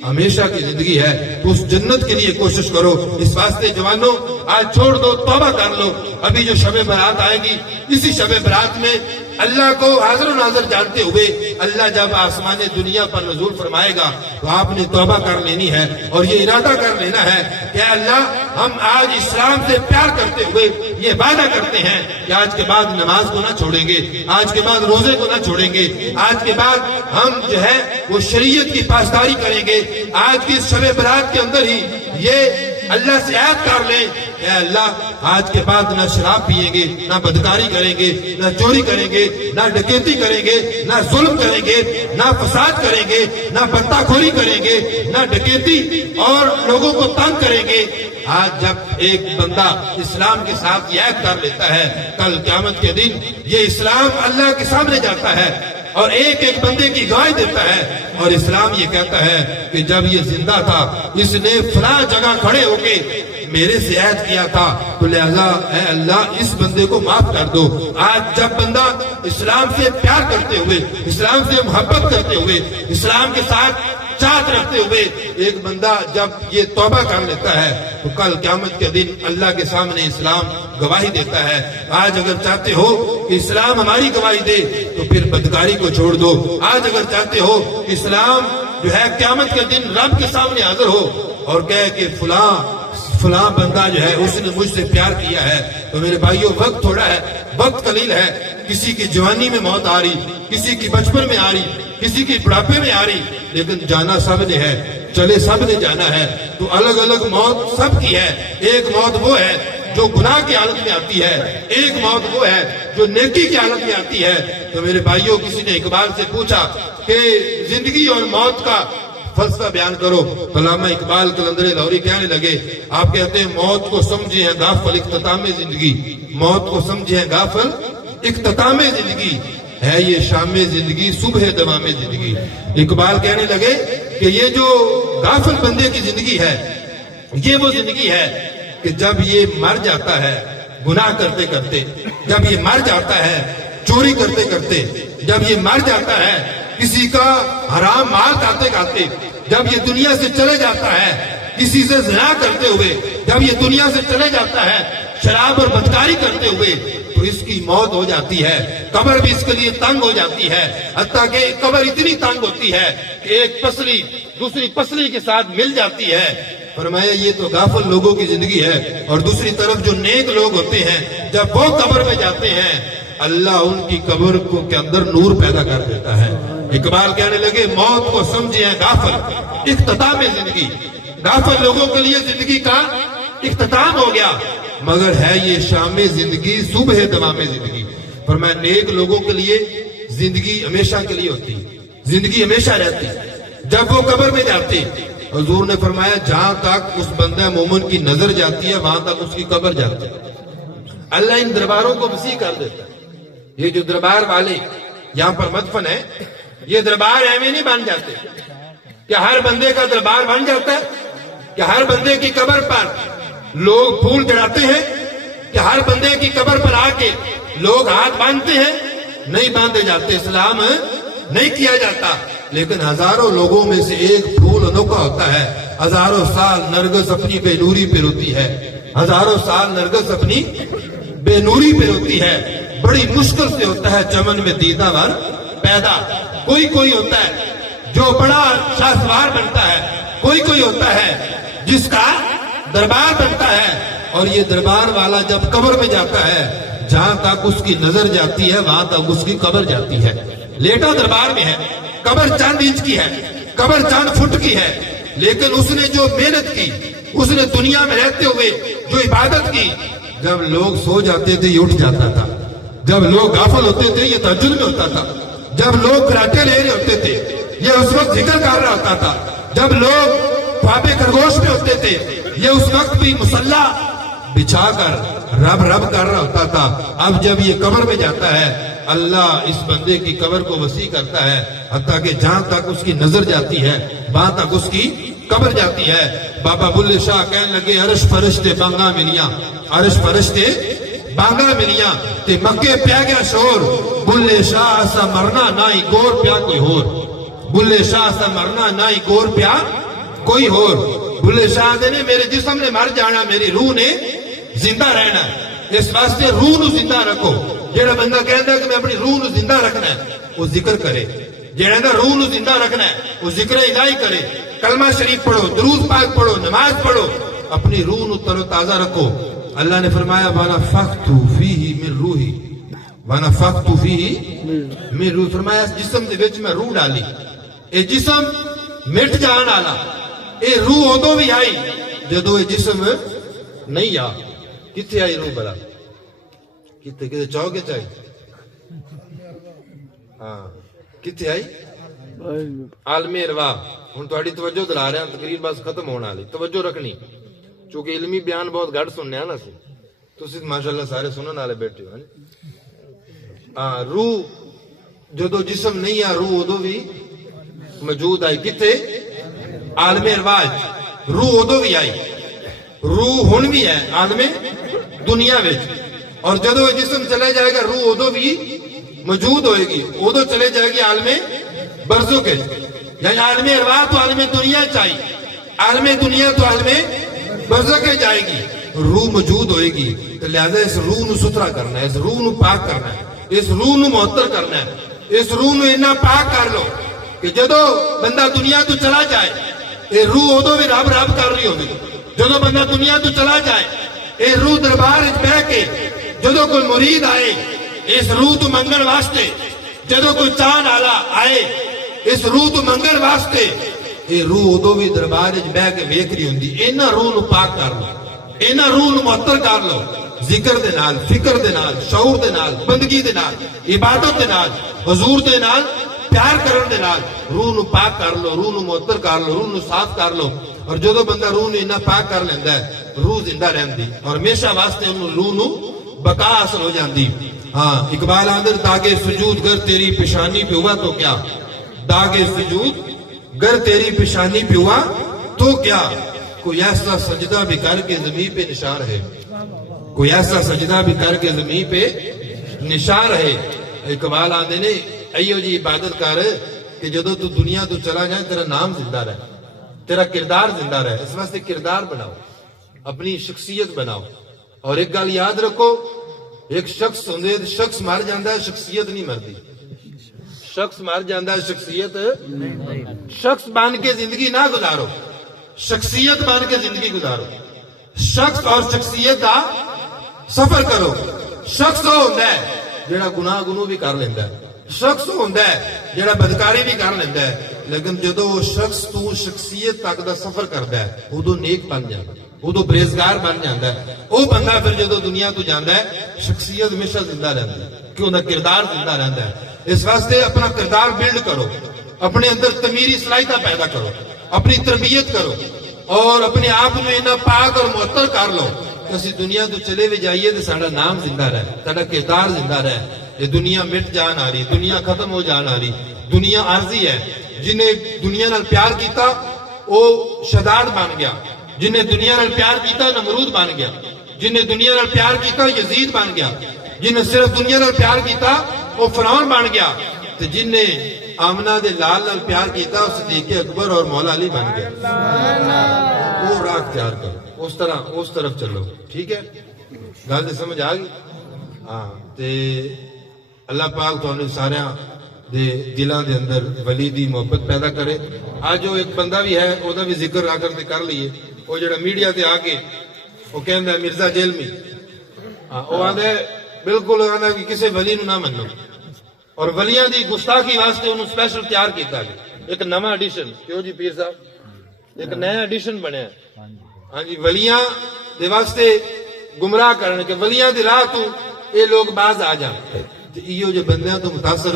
ہمیشہ کی زندگی ہے، تو اس جنت کے لیے کوشش کرو۔ اس واسطے جوانوں آج چھوڑ دو، توبہ کر لو۔ ابھی جو شب برات آئے گی، اسی شب برات میں اللہ کو حاضر و ناظر جانتے ہوئے اللہ جب آسمان دنیا پر نزول فرمائے گا تو آپ نے توبہ کر لینی ہے اور یہ ارادہ کر لینا ہے کہ اللہ ہم آج اسلام سے پیار کرتے ہوئے یہ وعدہ کرتے ہیں کہ آج کے بعد نماز کو نہ چھوڑیں گے، آج کے بعد روزے کو نہ چھوڑیں گے، آج کے بعد ہم جو ہے وہ شریعت کی پاسداری کریں گے۔ آج کی اس شب برات کے اندر ہی یہ اللہ سے عہد کر لیں کہ اللہ آج کے بعد نہ شراب پیئیں گے، نہ بدکاری کریں گے، نہ چوری کریں گے، نہ ڈکیتی کریں گے، نہ ظلم کریں گے، نہ فساد کریں گے، نہ بتہ خوری کریں گے، نہ ڈکیتی اور لوگوں کو تنگ کریں گے۔ آج جب ایک بندہ اسلام کے ساتھ یہ عہد کر لیتا ہے، کل قیامت کے دن یہ اسلام اللہ کے سامنے جاتا ہے اور ایک ایک بندے کی گواہی دیتا ہے، اور اسلام یہ کہتا ہے کہ جب یہ زندہ تھا اس نے فلاں جگہ کھڑے ہو کے میرے سے عہد کیا تھا، تو لہذا اے اللہ اس بندے کو معاف کر دو۔ آج جب بندہ اسلام سے پیار کرتے ہوئے، اسلام سے محبت کرتے ہوئے، اسلام کے ساتھ چاہت رکھتے ہوئے ایک بندہ جب یہ توبہ کر لیتا ہے تو کل قیامت کے دن اللہ کے سامنے اسلام گواہی دیتا ہے۔ آج اگر چاہتے ہو کہ اسلام ہماری گواہی دے تو پھر بدکاری کو چھوڑ دو۔ آج اگر چاہتے ہو کہ اسلام جو ہے قیامت کے دن رب کے سامنے حاضر ہو اور کہے کہ فلاں بندہ جو ہے اس نے مجھ سے پیار کیا ہے، تو میرے بھائیوں وقت تھوڑا ہے، وقت قلیل ہے۔ کسی کی جوانی میں موت آ رہی، کسی کی بچپن میں آ رہی، کسی کی بڑھاپے میں آ رہی، لیکن جانا سب نے ہے، چلے سب نے جانا ہے۔ تو الگ الگ موت سب کی ہے۔ ایک موت وہ ہے جو گناہ کی حالت میں آتی ہے، ایک موت وہ ہے جو نیکی کی حالت میں آتی ہے۔ تو میرے بھائیوں کسی نے اقبال سے پوچھا کہ زندگی اور موت کا فلسفہ بیان کرو، علامہ اقبال قلندر لاہوری کہنے لگے، آپ کہتے ہیں موت کو سمجھے ہیں غافل اختتام زندگی، موت کو سمجھے ہیں غافل اختتام زندگی، ہے یہ شام زندگی صبح دوام زندگی۔ اقبال کہنے لگے کہ یہ جو غافل بندے کی زندگی ہے یہ وہ زندگی ہے کہ جب یہ مر جاتا ہے گناہ کرتے کرتے، جب یہ مر جاتا ہے چوری کرتے کرتے، جب یہ مر جاتا ہے کسی کا حرام مال کھاتے کھاتے، جب یہ دنیا سے چلے جاتا ہے کسی سے زنا کرتے ہوئے، جب یہ دنیا سے چلے جاتا ہے شراب اور بدکاری کرتے ہوئے، تو اس کی موت ہو جاتی ہے۔ قبر بھی اس کے لیے تنگ ہو جاتی ہے، حتیٰ کہ قبر اتنی تنگ ہوتی ہے کہ ایک پسلی دوسری پسلی کے ساتھ مل جاتی ہے۔ فرمایا یہ تو غافل لوگوں کی زندگی ہے، اور دوسری طرف جو نیک لوگ ہوتے ہیں جب وہ قبر میں جاتے ہیں اللہ ان کی قبر کے اندر نور پیدا کر دیتا ہے۔ اقبال کہنے لگے موت کو سمجھے ہیں غافل اختتام زندگی، غافل لوگوں کے لیے زندگی کا اختتام ہو گیا، مگر ہے یہ شام زندگی صبح دوام زندگی۔ فرمایا نیک لوگوں کے لیے زندگی ہمیشہ کے لیے ہوتی، زندگی ہمیشہ رہتی۔ جب وہ قبر میں جاتے حضور نے فرمایا جہاں تک اس بندہ مومن کی نظر جاتی ہے وہاں تک اس کی قبر جاتی ہے۔ اللہ ان درباروں کو وسیع کر دیتا ہے۔ یہ جو دربار والے یہاں پر مدفن ہے، یہ دربار ایویں نہیں بن جاتے کہ ہر بندے کا دربار بن جاتا ہے، کہ ہر بندے کی قبر پر لوگ پھول چڑھاتے ہیں، کہ ہر بندے کی قبر پر آ کے لوگ ہاتھ باندھتے ہیں، نہیں باندھے جاتے، اسلام نہیں کیا جاتا۔ لیکن ہزاروں لوگوں میں سے ایک پھول انوکھا ہوتا ہے۔ ہزاروں سال نرگس اپنی بے نوری پہ روتی ہے، ہزاروں سال نرگس اپنی بے نوری پہ روتی ہے۔ بڑی مشکل سے ہوتا ہے چمن میں دیدہ ور پیدا، کوئی کوئی ہوتا ہے جو بڑا شاہسوار بنتا ہے، کوئی کوئی ہوتا ہے جس کا دربار بنتا ہے، اور یہ دربار والا جب قبر میں جاتا ہے جہاں تک اس کی نظر جاتی ہے وہاں تک اس کی قبر جاتی ہے۔ لیٹا دربار میں ہے، قبر چند انچ کی ہے، قبر چند فٹ کی ہے، لیکن اس نے جو محنت کی، اس نے دنیا میں رہتے ہوئے جو عبادت کی، جب لوگ سو جاتے تھے یہ اٹھ جاتا تھا، جب لوگ غافل ہوتے تھے یہ تہجد میں ہوتا تھا، جب لوگ کراٹے لے رہے ہوتے تھے یہ اس وقت ذکر کر رہا ہوتا تھا، جب لوگ خوابے خرگوش میں ہوتے تھے یہ اس وقت بھی مصلح بچھا کر رب رب کر رہا ہوتا تھا۔ اب جب یہ قبر میں جاتا ہے اللہ اس بندے کی قبر کو وسیع کرتا ہے، حتیٰ کہ جہاں تک اس کی نظر جاتی ہے وہاں تک اس کی قبر جاتی ہے. بابا بلے شاہ کہنے لگے عرش فرشتے بانگا ملیاں, عرش فرشتے بانگا ملیاں تے مکے پیا گیا شور. بلے شاہ سا مرنا نہ ہی گور پیا کوئی ہور, بلے شاہ سا مرنا نہ ہی گور پیا کوئی ہور. بلے شاہ دے نے میرے جسم نے مر جانا, میری روح نے زندہ رہنا, اس واسطے روح نو زندہ رکھو. جیڑا بندہ کہندا ہے کہ میں اپنی روح نو زندہ رکھنا ہے وہ ذکر کرے, جیڑا کہندا روح نو زندہ رکھنا ہے وہ ذکر الہی کرے, کلمہ شریف پڑھو, درود پاک پڑھو, نماز پڑھو, اپنی روح نو تر و تازہ رکھو. اللہ نے فرمایا وَنَفَخْتُ فِيهِ مِن روحی, وَنَفَخْتُ فِيهِ مِن روحی, فرمایا اس جسم دے وچ میں روح ڈالی. اے جسم مٹ جان والا, اے روح ادو بھی آئی جدو اے جسم نہیں آ. کتنے آئی روح بلا, کتنے چوکے چاہیے, ہاں کتنے آئی عالم ارواح. ہوں تھوڑی توجہ دلا رہا, تقریر بس ختم ہونے والی, توجہ رکھنی چونکہ علمی بیان بہت گھٹ سننے نا سی, تسی ماشاءاللہ سارے سنن والے بیٹھے ہو. ہاں روح جدو جسم نہیں آ روح ادو بھی موجود آئی. کتنے عالم ارواح روح ادو بھی آئی, روح ہن بھی ہے عالم دنیا وچ, اور جدو جسم چلے جائے گا روح ادو بھی موجود ہوئے گی, ادو چلے جائے گی عالم برزخ کے. یعنی عالم ارواح تو عالم دنیا چاہیے, عالم دنیا تو عالم برزخ کے جائے گی, روح موجود ہوئے گی. تو لہذا اس روح نو ستھرا کرنا ہے, اس روح نو پاک کرنا ہے, اس روح نو معطر کرنا ہے, اس روح نو اتنا پاک کر لو کہ جدو بندہ دنیا تو چلا جائے اے روح ادو بھی رب رب کر رہی ہوگی. جدو بندہ دنیا تو چلا جائے اے روح دربار بہ کے جدو کوئی مرید آئے اس روح تو منگل واسطے, جدو کوئی چاہن والا آئے اس روح تو منگل واسطے, اے روح ادو بھی دربار بہ کے ویکھ رہی ہوندی. اینا روح نو پاک کر لو, اینا روح نو معطر کر لو, ذکر دے نال, فکر دے نال, شعور دے نال, بندگی دے نال, عبادت دے نال, حضور دے نال پیار کرن دے نال روح نو پاک کر لو, روح نو معطر کر لو, روح نو صاف کر لو. اور جدو بندہ روح نو اتنا پاک کر لیندا ہے روح زندہ رہندی اور ہمیشہ واسطے انہوں روح نو بقا حاصل ہو جاندی. ہاں اقبال آندر داغے سجود گر تیری پیشانی پہ ہوا تو کیا, داغے سجود گر تیری پیشانی پہ ہوا تو کیا, کوئی ایسا سجدہ بھی کر کے زمین پہ نشان ہے, کوئی ایسا سجدہ بھی کر کے زمین پہ نشان ہے. اقبال آندے نے ایو جی عبادت کر کہ جدو تو دنیا تو چلا جائے تیرا نام زندہ رہے, تیرا کردار زندہ رہے. اس واسطے کردار بناؤ, اپنی شخصیت بناؤ. اور ایک گل یاد رکھو, ایک شخص ہوندے, شخص مر جاندہ ہے شخصیت نہیں مرتی, شخص مر جاندہ ہے شخصیت, شخص بن کے زندگی نہ گزارو, شخصیت بن کے زندگی گزارو. شخص اور شخصیت کا سفر کرو. شخص ہوندہ ہے جڑا گناہ گنو بھی کر لیندہ ہے, شخص ہوندہ ہے جڑا بدکاری بھی کر لیندہ ہے, لیکن جدو وہ شخص تو شخصیت تک دا سفر کردا ہے ادو نیک بن جاتا ہے, ادو پرہیزگار بن جاتا ہے. وہ بندہ پھر جدو دنیا تو جاندا ہے شخصیت ہمیشہ زندہ رہتی ہے کہ انہاں کردار زندہ رہتا ہے. اس واسطے اپنا کردار بلڈ کرو, اپنے اندر تمیری صلاحیتاں پیدا کرو, اپنی تربیت کرو اور اپنے آپ میں اتنا پاک اور معطر کر لو کہ اسی دنیا تو چلے بھی جائیے تو ساڈا نام زندہ رہے, ساڈا کردار زندہ رہے. یہ دنیا مٹ جان آ رہی, دنیا ختم ہو جان آ رہی, دنیا عارضی ہے. جنہیں دنیا نال پیار کیتا وہ شداد بن گیا, جنہیں دنیا نال پیار کیتا نمرود بن گیا, جنہیں دنیا نال پیار کیتا یزید بن گیا, جنہیں صرف دنیا نال پیار کیتا وہ فرعون بن گیا, تو جنہیں آمنہ دے لال نال پیار کیتا صدیق اکبر اور مولا علی بن گیا. وہ راہ اختیار کرو, اس طرف چلو. ٹھیک ہے, گل تے سمجھ آ گئی. ہاں تے اللہ پاک تو سارے دے دلاں دے اندر ولی دی محبت پیدا کرے. آج جو ایک بندہ بھی ہے وہ بھی ذکر آ کر لیے, وہ جڑا میڈیا تے آ کے وہ کہندا ہے مرزا جیلمی, وہ آندا ہے بالکل آندا کہ کسی ولی نو نہ منو, اور ولیاں دی گستاخی واسطے انہوں سپیشل تیار کیتا ہے ایک نواں ایڈیشن. کیوں جی پیر صاحب, ایک نیا ایڈیشن بنیا ہے. ہاں جی, ولیاں دے واسطے گمراہ کرنے کہ ولیاں دی راہ تو یہ لوگ باز آ جان. ایو جو بندیاں تو متاثر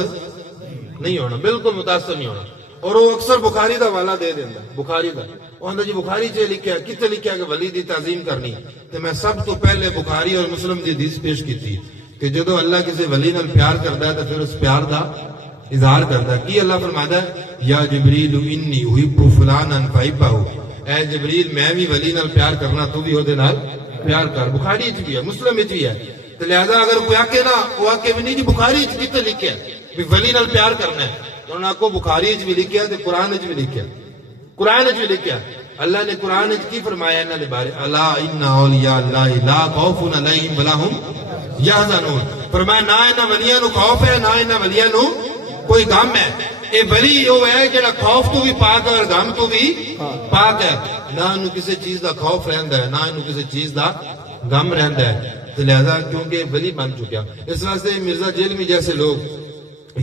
نہیں ہونا, بالکل متاثر نہیں ہونا. اور وہ اکثر بخاری دا والا دے دینا, بخاری دا وہ آندا جی بخاری چ لکھیا, کتے لکھیا کہ ولی دی تعظیم کرنی. تو میں سب تو پہلے بخاری اور مسلم دی حدیث پیش کی تھی کہ جدو اللہ کسی ولی نال پیار کردا ہے تو پھر اس پیار دا اظہار کرتا ہے کی اللہ فرماتا ہے یا جبریل انی احب فلانا فاحبہ، اے جبریل میں بھی ولی نال پیار کرنا تو بھی وہ نال پیار کر. بخاری وچ بھی ہے، مسلم وچ بھی ہے. تو لہذا اگر کوئی آکے نا وہ آکے بھی نہیں جی بخاری وچ کتے لکھیا بھی ولی نال پیار کرنا ہے، تو انہاں کو بخاری وچ بھی لکھیا تے قرآن وچ بھی لکھیا، قرآن وچ بھی لکھیا. اللہ نے قرآن وچ کی فرمایا انہاں دے بارے الا ان اولیاء اللہ لا خوف علیہم ولا هم یحزنون. فرمایا نہ انہاں ولیاں نو خوف ہے نہ انہاں ولیاں نو کوئی غم ہے. اے ولی وہ ہے جڑا خوف تو بھی پاک ہے اور غم تو بھی پاک ہے، نہ انہوں کسی چیز دا خوف رہندا ہے نہ انہوں کسی چیز دا غم رہندا ہے. تو لہذا کیونکہ ولی بن چکیا. اس واسطے مرزا جیلمی جیسے لوگ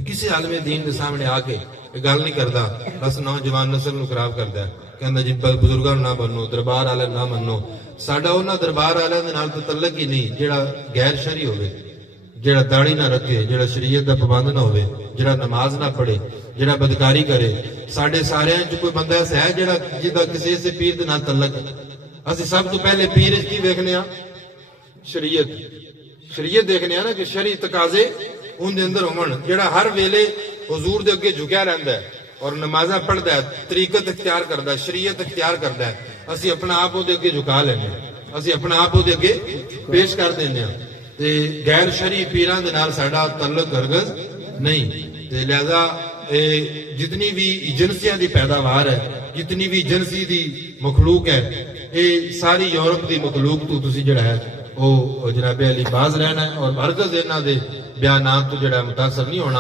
کسی عالم دین کے سامنے آ کے گل نہیں کرتا، بس نوجوان نسل نو خراب کرتا ہے، کہندا جی بزرگاں نہ منو، دربار والے نہ منو. ساڈا انہاں دربار والے دے نال تو تعلق ہی نہیں جڑا غیر شرعی ہوے، جڑا داڑھی نہ رکھے، جڑا شریعت دا پابند نہ ہوے، جڑا نماز نہ پڑھے، جڑا بدکاری کرے. ساڈے سارے چ کوئی بندہ ایسا ہے جڑا جدا کسی سے پیر دے نال تعلق ہے؟ اسی سب تو پہلے پیر کی ویکھنے ہاں شریعت، شریعت دیکھنے ہاں نا کہ شرعی تقاضے ان دے اندر ہون، جڑا ہر ویلے حضور دے اگے جھکیا رہندا ہے اور نمازاں پڑھدا ہے، طریقت اختیار کردا ہے، شریعت اختیار کردا ہے. اسی اپنا آپ دے اگے جھکا لینے، اسی اپنا آپ دے اگے پیش کر دینے ہاں. تے غیر شرعی پیراں دے نال ساڈا تعلق ہرگز نہیں. تے لہذا جتنی بھی ایجنسیاں دی پیداوار ہے، جتنی بھی ایجنسی دی مخلوق ہے، یہ ساری یورپ دی مخلوق تو تسی جڑا ہے وہ جناب علی باز رہنا ہے اور ہرگز انہاں دے بیانات تو جڑا متاثر نہیں ہونا.